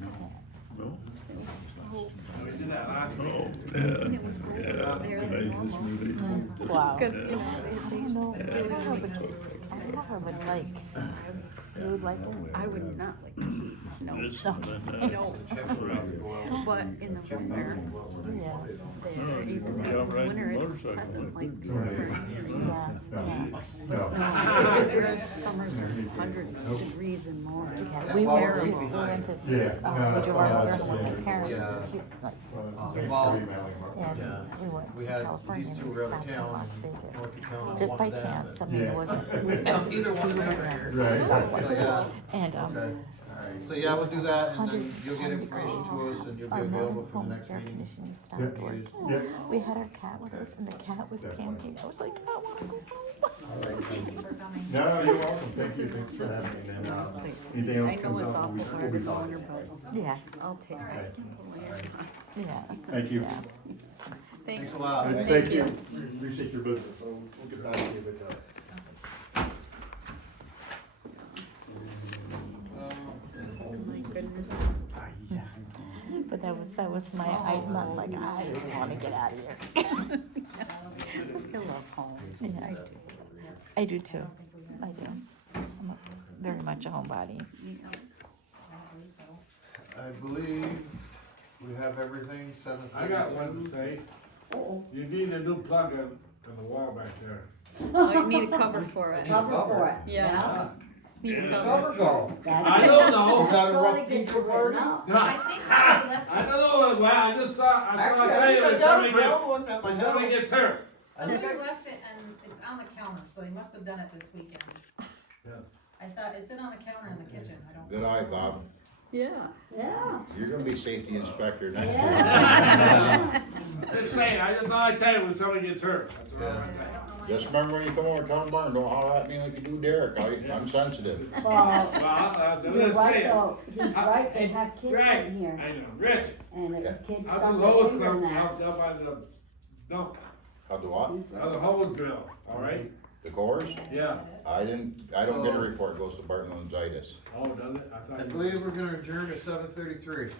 It was so, We did that last week. and it was closer out there than normal. Wow. Cause, you know, I don't know, I don't know if I would like, you would like it? I would not like, no, no. But in the winter, Yeah, there, even in the winter, it's pleasant like spring. yeah, no. Their summers are 100 degrees and more. It's yeah. We Well, went to, we're we behind. went to, Yeah, no, we that's drove all our that's with my good. parents, Yeah. like, Thanks Well, for emailing. yeah, Yeah. we went We to had, California these and two we were out of stopped in town, Las north Vegas. of town. Just by wanted that, chance, I and- mean, Yeah. it wasn't, we stopped Either to see one the there. land. Right. So, yeah, And, okay, Alright. so yeah, we'll do that, and then 110 you'll get information to us, and you'll be our available for the home next air meeting. conditioning Yeah. stopped working. Yeah. We had our cat with us and the cat was panting. I was like, I wanna go home. Thank you for coming. No, you're welcome, thank This you, is, thanks for this is having me, a and, nice place to anything be. else I know comes it's up, awful we'll hard be in the talking. winter, but Yeah, I'll take it. Okay. yeah. Thank you. Yeah. Thanks a lot. Thank you, we appreciate your business, so we'll get back to you, but, Oh my goodness. But that was my, I'm like, I just wanna get out of here. I love home. Yeah. I do. I do too. I do. I'm very much a homebody. I believe we have everything, 7:32. I got one to say. You need a new plug in the wall back there. Oh, you need a cover for it. Cover for it. Yeah. Need a cover. Cover go. I don't know. Is that a Gonna rough get pizza you party? enough. I think somebody left. I don't know, well, I just thought, I Actually, tell I you, think I if got a somebody brown gets, one at my if somebody house. gets hurt. I think Somebody I- left it and it's on the counter, so they must have done it this weekend. Yeah. I saw, it's in on the counter in the kitchen, I don't. Good eye, Bob. Yeah. Yeah. You're gonna be safety inspector next year. Yeah. Just saying, I just thought I'd tell you when somebody gets hurt. That's all I'm I saying. don't know why. Just remember when you come over to town barn, don't holler at me like you do Derek, I'm sensitive. Well, Well, I'm you're just right saying. though, he's right, they have kids Greg, in here, I know, Rich, and the kids how's don't the hose get finger come now. out up by the dump? How do what? How's the hose drill, all right? The cores? Yeah. I don't get a report, it goes to Barton and Zitis. Oh, does it? I thought I you. believe we're gonna adjourn at 7:33.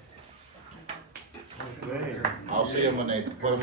Motion to adjourn. I'll see them when they put them on.